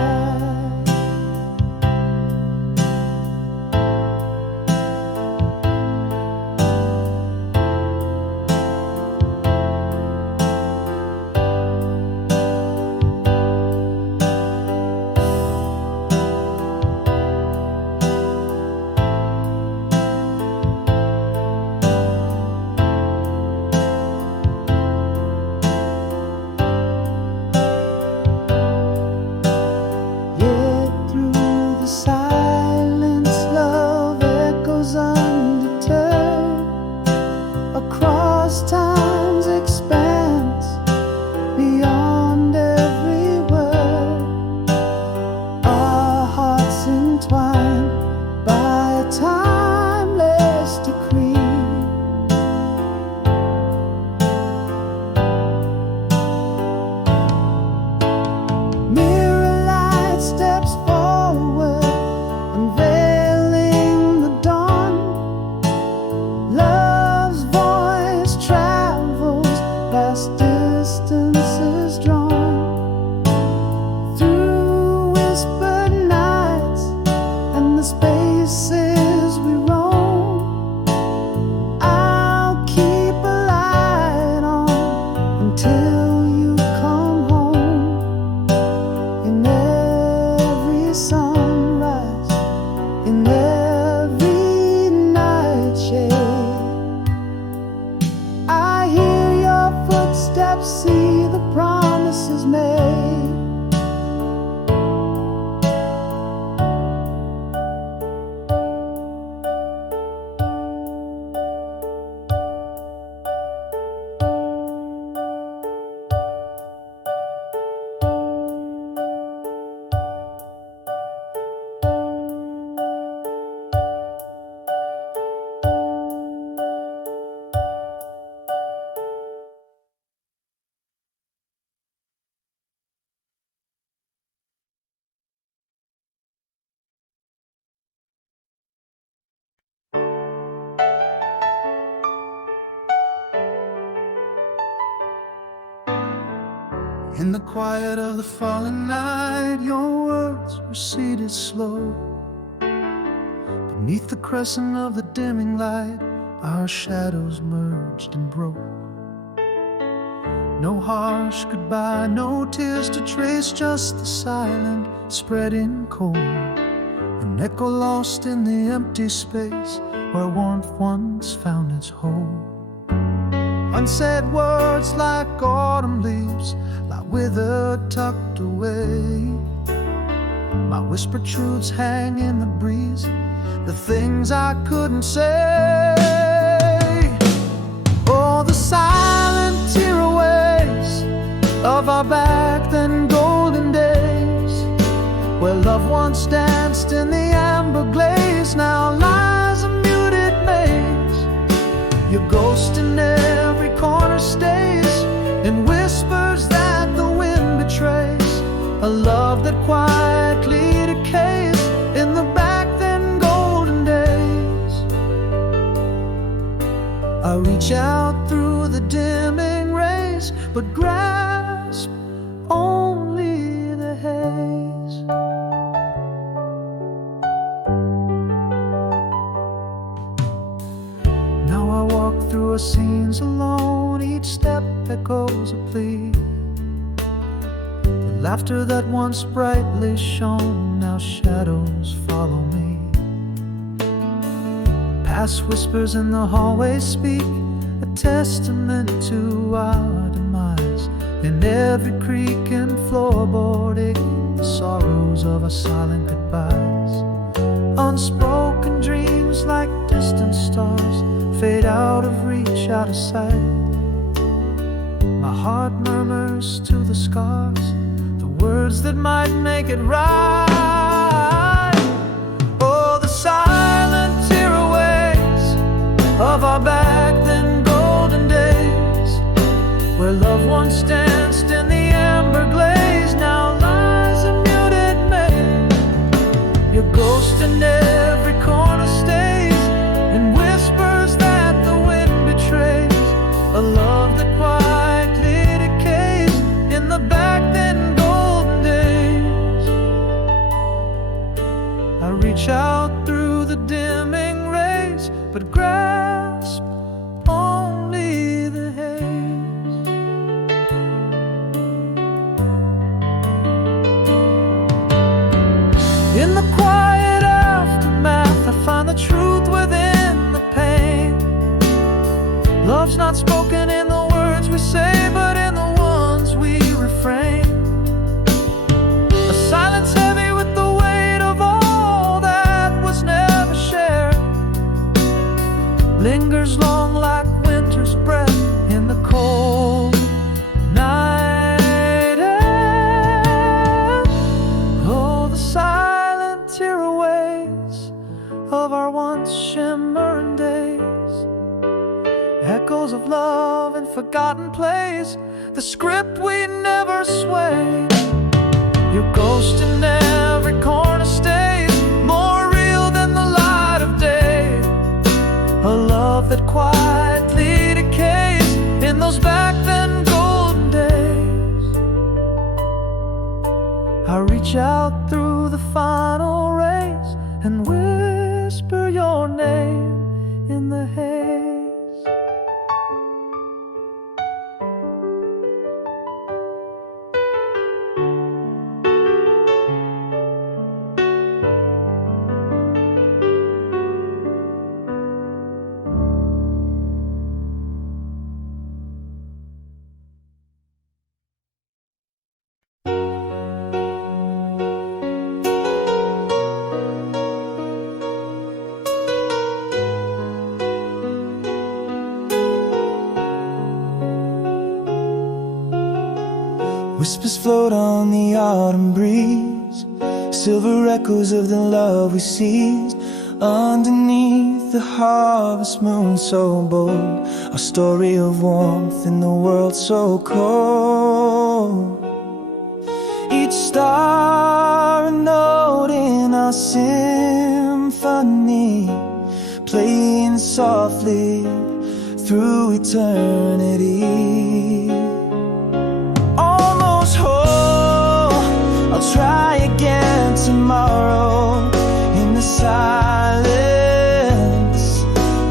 Yet through the silence, love echoes undeterred across time's expanse, beyond every word. Our hearts entwined by a timeless decree. Mirror light steps forward, unveiling the dawn. Love's voice travels past distances drawn, through whispered nights and the spaces we roam. I'll keep a light on until you come home. In every sunrise, in every nightshade, I hear your footsteps, see the promises made. In the quiet of the fallen night, your words receded slow. Beneath the crescent of the dimming light, our shadows merged and broke. No harsh goodbye, no tears to trace, just the silent spreading cold. An echo lost in the empty space where warmth once found its home. Unsaid words like autumn leaves lie withered, tucked away. My whispered truths hang in the breeze, the things I couldn't say. Oh, the silent tearaways of our back then golden days, where love once danced in the amber glaze, now lies a muted maze. Your ghost in every corner stays, and whispers that the wind betrays, a love that quietly decays in the back then golden days. I reach out through the dimming rays, but grasp only the haze. Now I walk through a scenes alone, each step echoes a plea. The laughter that once brightly shone, now shadows follow me. Past whispers in the hallways speak, a testament to our demise. In every creak and floorboard ache, the sorrows of our silent goodbyes. Unspoken dreams like distant stars fade out of reach, out of sight. My heart murmurs to the scars, the words that might make it right. Oh, the silent tearaways of our back then golden days, where love once danced in the amber glaze, now lies a muted maze. Your ghost in every corner stays, and whispers that the wind betrays, a love that quietly decays in the back then golden days. I reach out through the dimming rays, but grasp only the haze. In the quiet aftermath, I find the truth within the pain. Love's not spoken in the words we say, but in the ones we refrain. A silence heavy with the weight of all that was never shared, lingers long like winter's breath in the cold night air. Oh, the silent tearaways of our once shimmering days, echoes of love in forgotten plays, the script we never swayed. Your ghost in every corner stays, more real than the light of day, a love that quietly decays in those back then golden days. I reach out through the final rays and whisper your name in the haze. Whispers float on the autumn breeze, silver echoes of the love we seized underneath the harvest moon so bold. A story of warmth in the world so cold. Each star a note in our symphony, playing softly through eternity. I'll try again tomorrow in the silence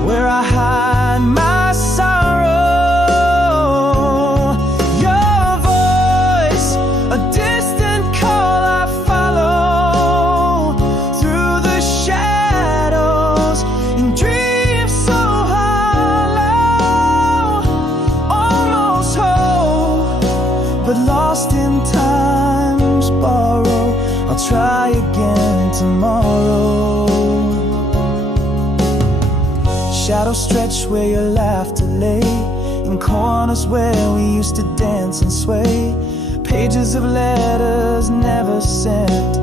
where I hide my sorrow. Your voice, a distant call I follow through the shadows in dreams. tomorrow. Shadows stretch where your laughter lay, in corners where we used to dance and sway. Pages of letters never sent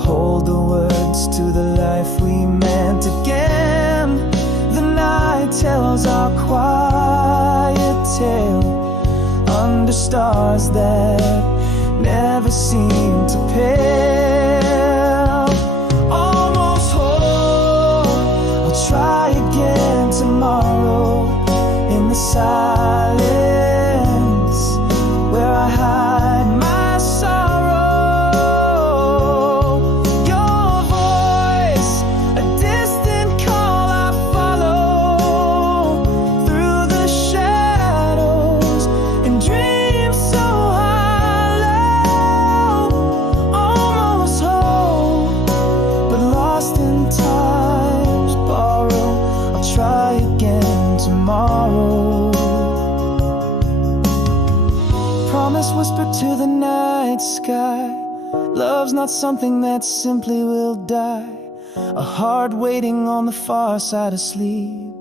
hold the words to the life we meant. Again, the night tells our quiet tale under stars that never seem to pale. Almost home, I'll try again tomorrow in the silence where I hide my sorrow. Your voice, a distant call I follow through the shadows and dreams so hollow. Almost home, but lost in time's borrow. I'll try again tomorrow. Promise whispered to the night sky, love's not something that simply will die. A heart waiting on the far side of sleep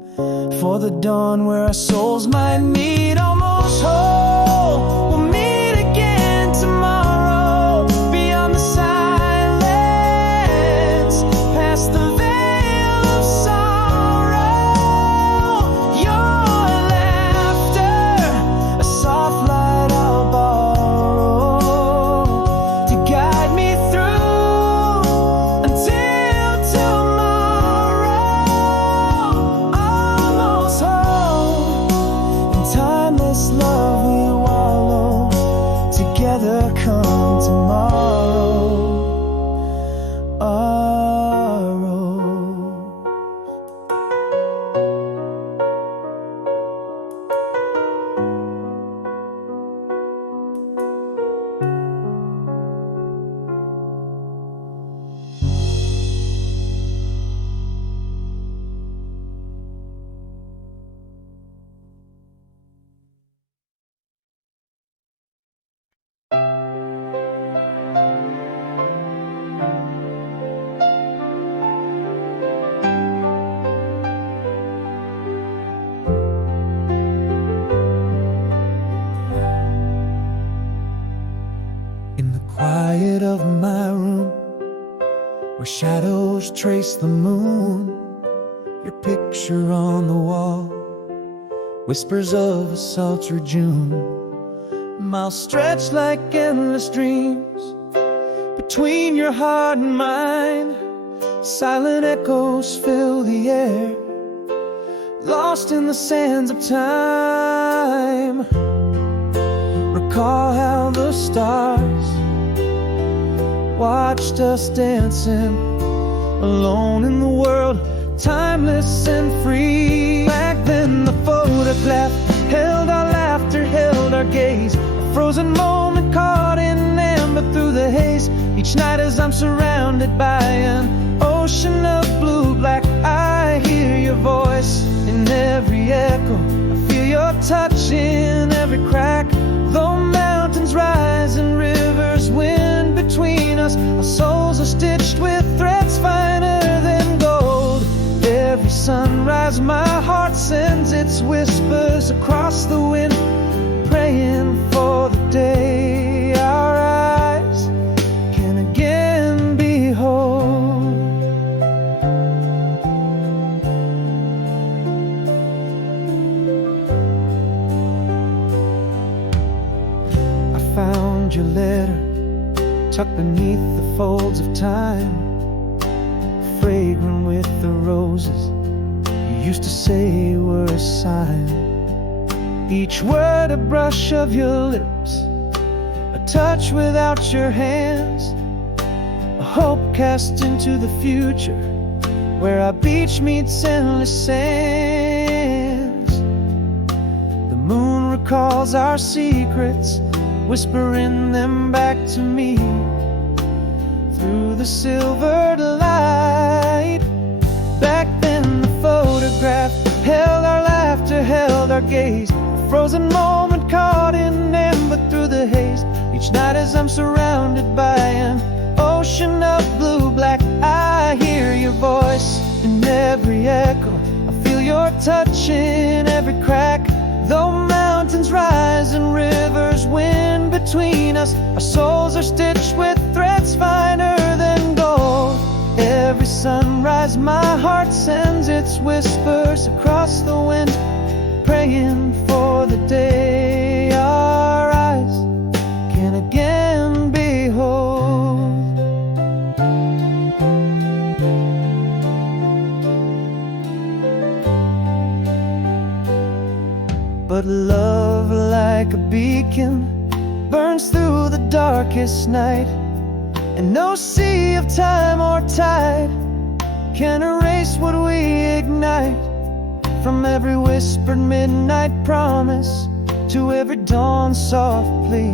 for the dawn where our souls might meet. Almost whole, we'll meet again tomorrow beyond the silence, past the veil of sorrow. Your laughter, a soft light I'll borrow to guide me through until tomorrow. Almost home, in timeless love we wallow, together come tomorrow. Our road. In the quiet of my room, where shadows trace the moon, your picture on the wall whispers of a sultry June. Miles stretched like endless dreams between your heart and mine. Silent echoes fill the air, lost in the sands of time. Recall how the stars watched us dancing alone in the world, timeless and free. Back then the photograph held our laughter, held our gaze, a frozen moment caught in amber through the haze. Each night as I'm surrounded by an ocean of blue-black, I hear your voice in every echo, I feel your touch in every crack. Though mountains rise and rivers wind between us, our souls are stitched with threads finer than gold. Every sunrise my heart sends its whispers across the wind, praying for the day our eyes can again behold. I found your letter tucked beneath the folds of time, fragrant with the roses you used to say were a sign. Each word a brush of your lips, a touch without your hands, a hope cast into the future where our beach meets endless sands. The moon recalls our secrets, whispering them back to me through the silvered light. Back then the photograph held our laughter, held our gaze, a frozen moment caught in amber through the haze. Each night as I'm surrounded by an ocean of blue-black, I hear your voice in every echo. I feel your touch in every crack. Though mountains rise and rivers wind between us, our souls are stitched with threads finer than gold. Every sunrise my heart sends its whispers across the wind, praying for the day our eyes can again behold. But love, like a beacon, burns through the darkest night, and no sea of time or tide can erase what we ignite. From every whispered midnight promise to every dawn's soft plea,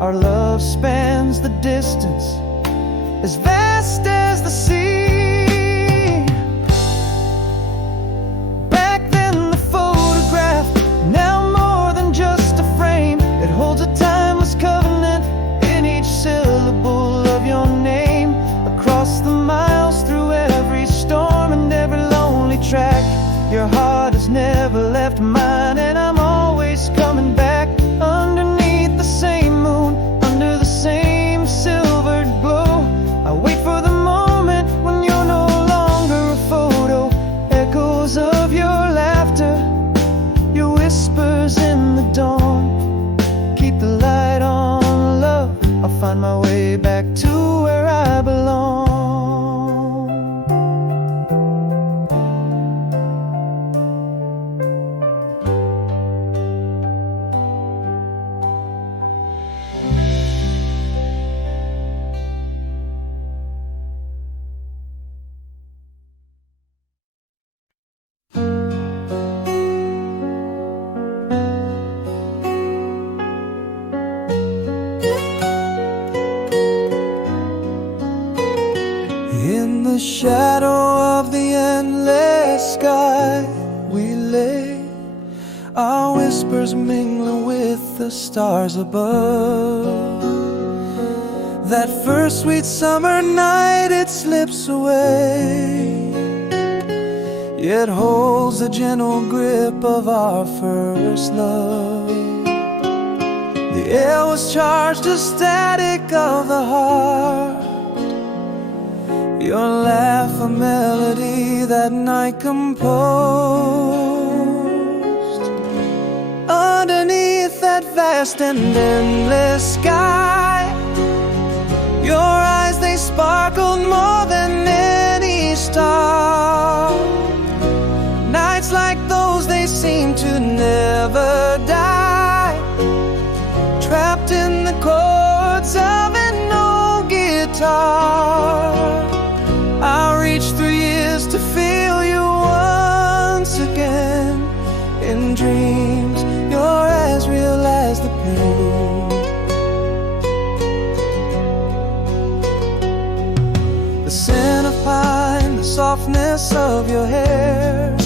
our love spans the distance as vast as the sea. Back then the photograph, now more than just a frame. It holds a timeless covenant in each syllable of your name. Across the miles, through every storm and every lonely track, your heart has never left mine, and I'm always coming back. Underneath the same moon, under the same silvered glow, I wait for the moment when you're no longer a photo. Echoes of your laughter, your whispers in the dawn. Keep the light on, love, I'll find my way back to where I belong. In the shadow of the endless sky we lay, our whispers mingling with the stars above. That first sweet summer night, it slips away, yet holds the gentle grip of our first love. The air was charged to static of the heart, your laugh a melody that night composed. Underneath that vast and endless sky, your eyes, they sparkled more than any star. Nights like those, they seem to never die, trapped in the chords of an old guitar. I'll reach through years to feel you once again. In dreams, you're as real as the pain. The scent of pine, the softness of your hair,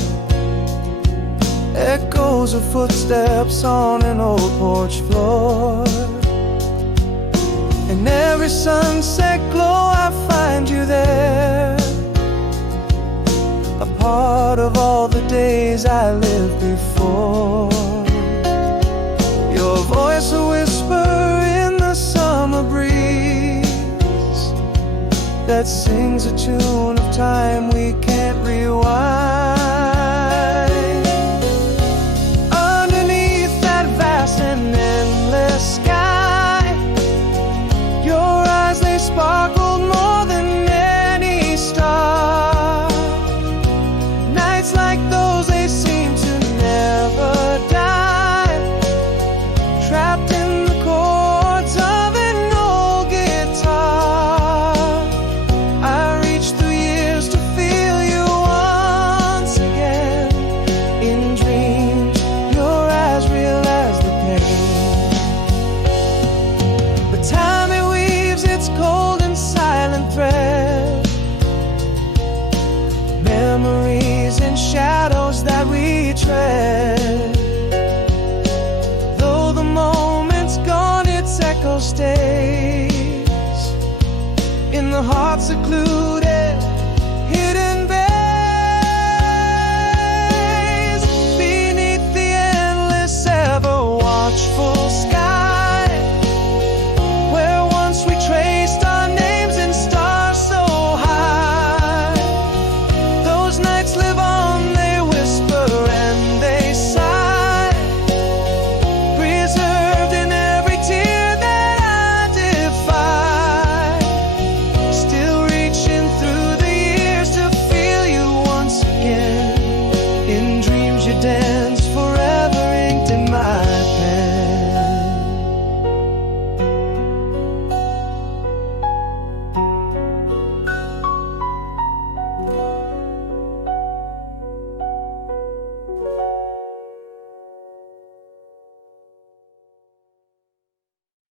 echoes of footsteps on an old porch floor. In every sunset glow I find you there, a part of all the days I lived before. Your voice a whisper in the summer breeze that sings a tune of time we can't rewind. Underneath that vast and endless sky, your eyes, they sparkled more than any star. Nights like those, they seem to never die, trapped in the chords of an old guitar. I reach through years to feel you once again. In dreams, you're as real as the pain. The time it weaves its cold and silent thread, memories and shadows that we tread.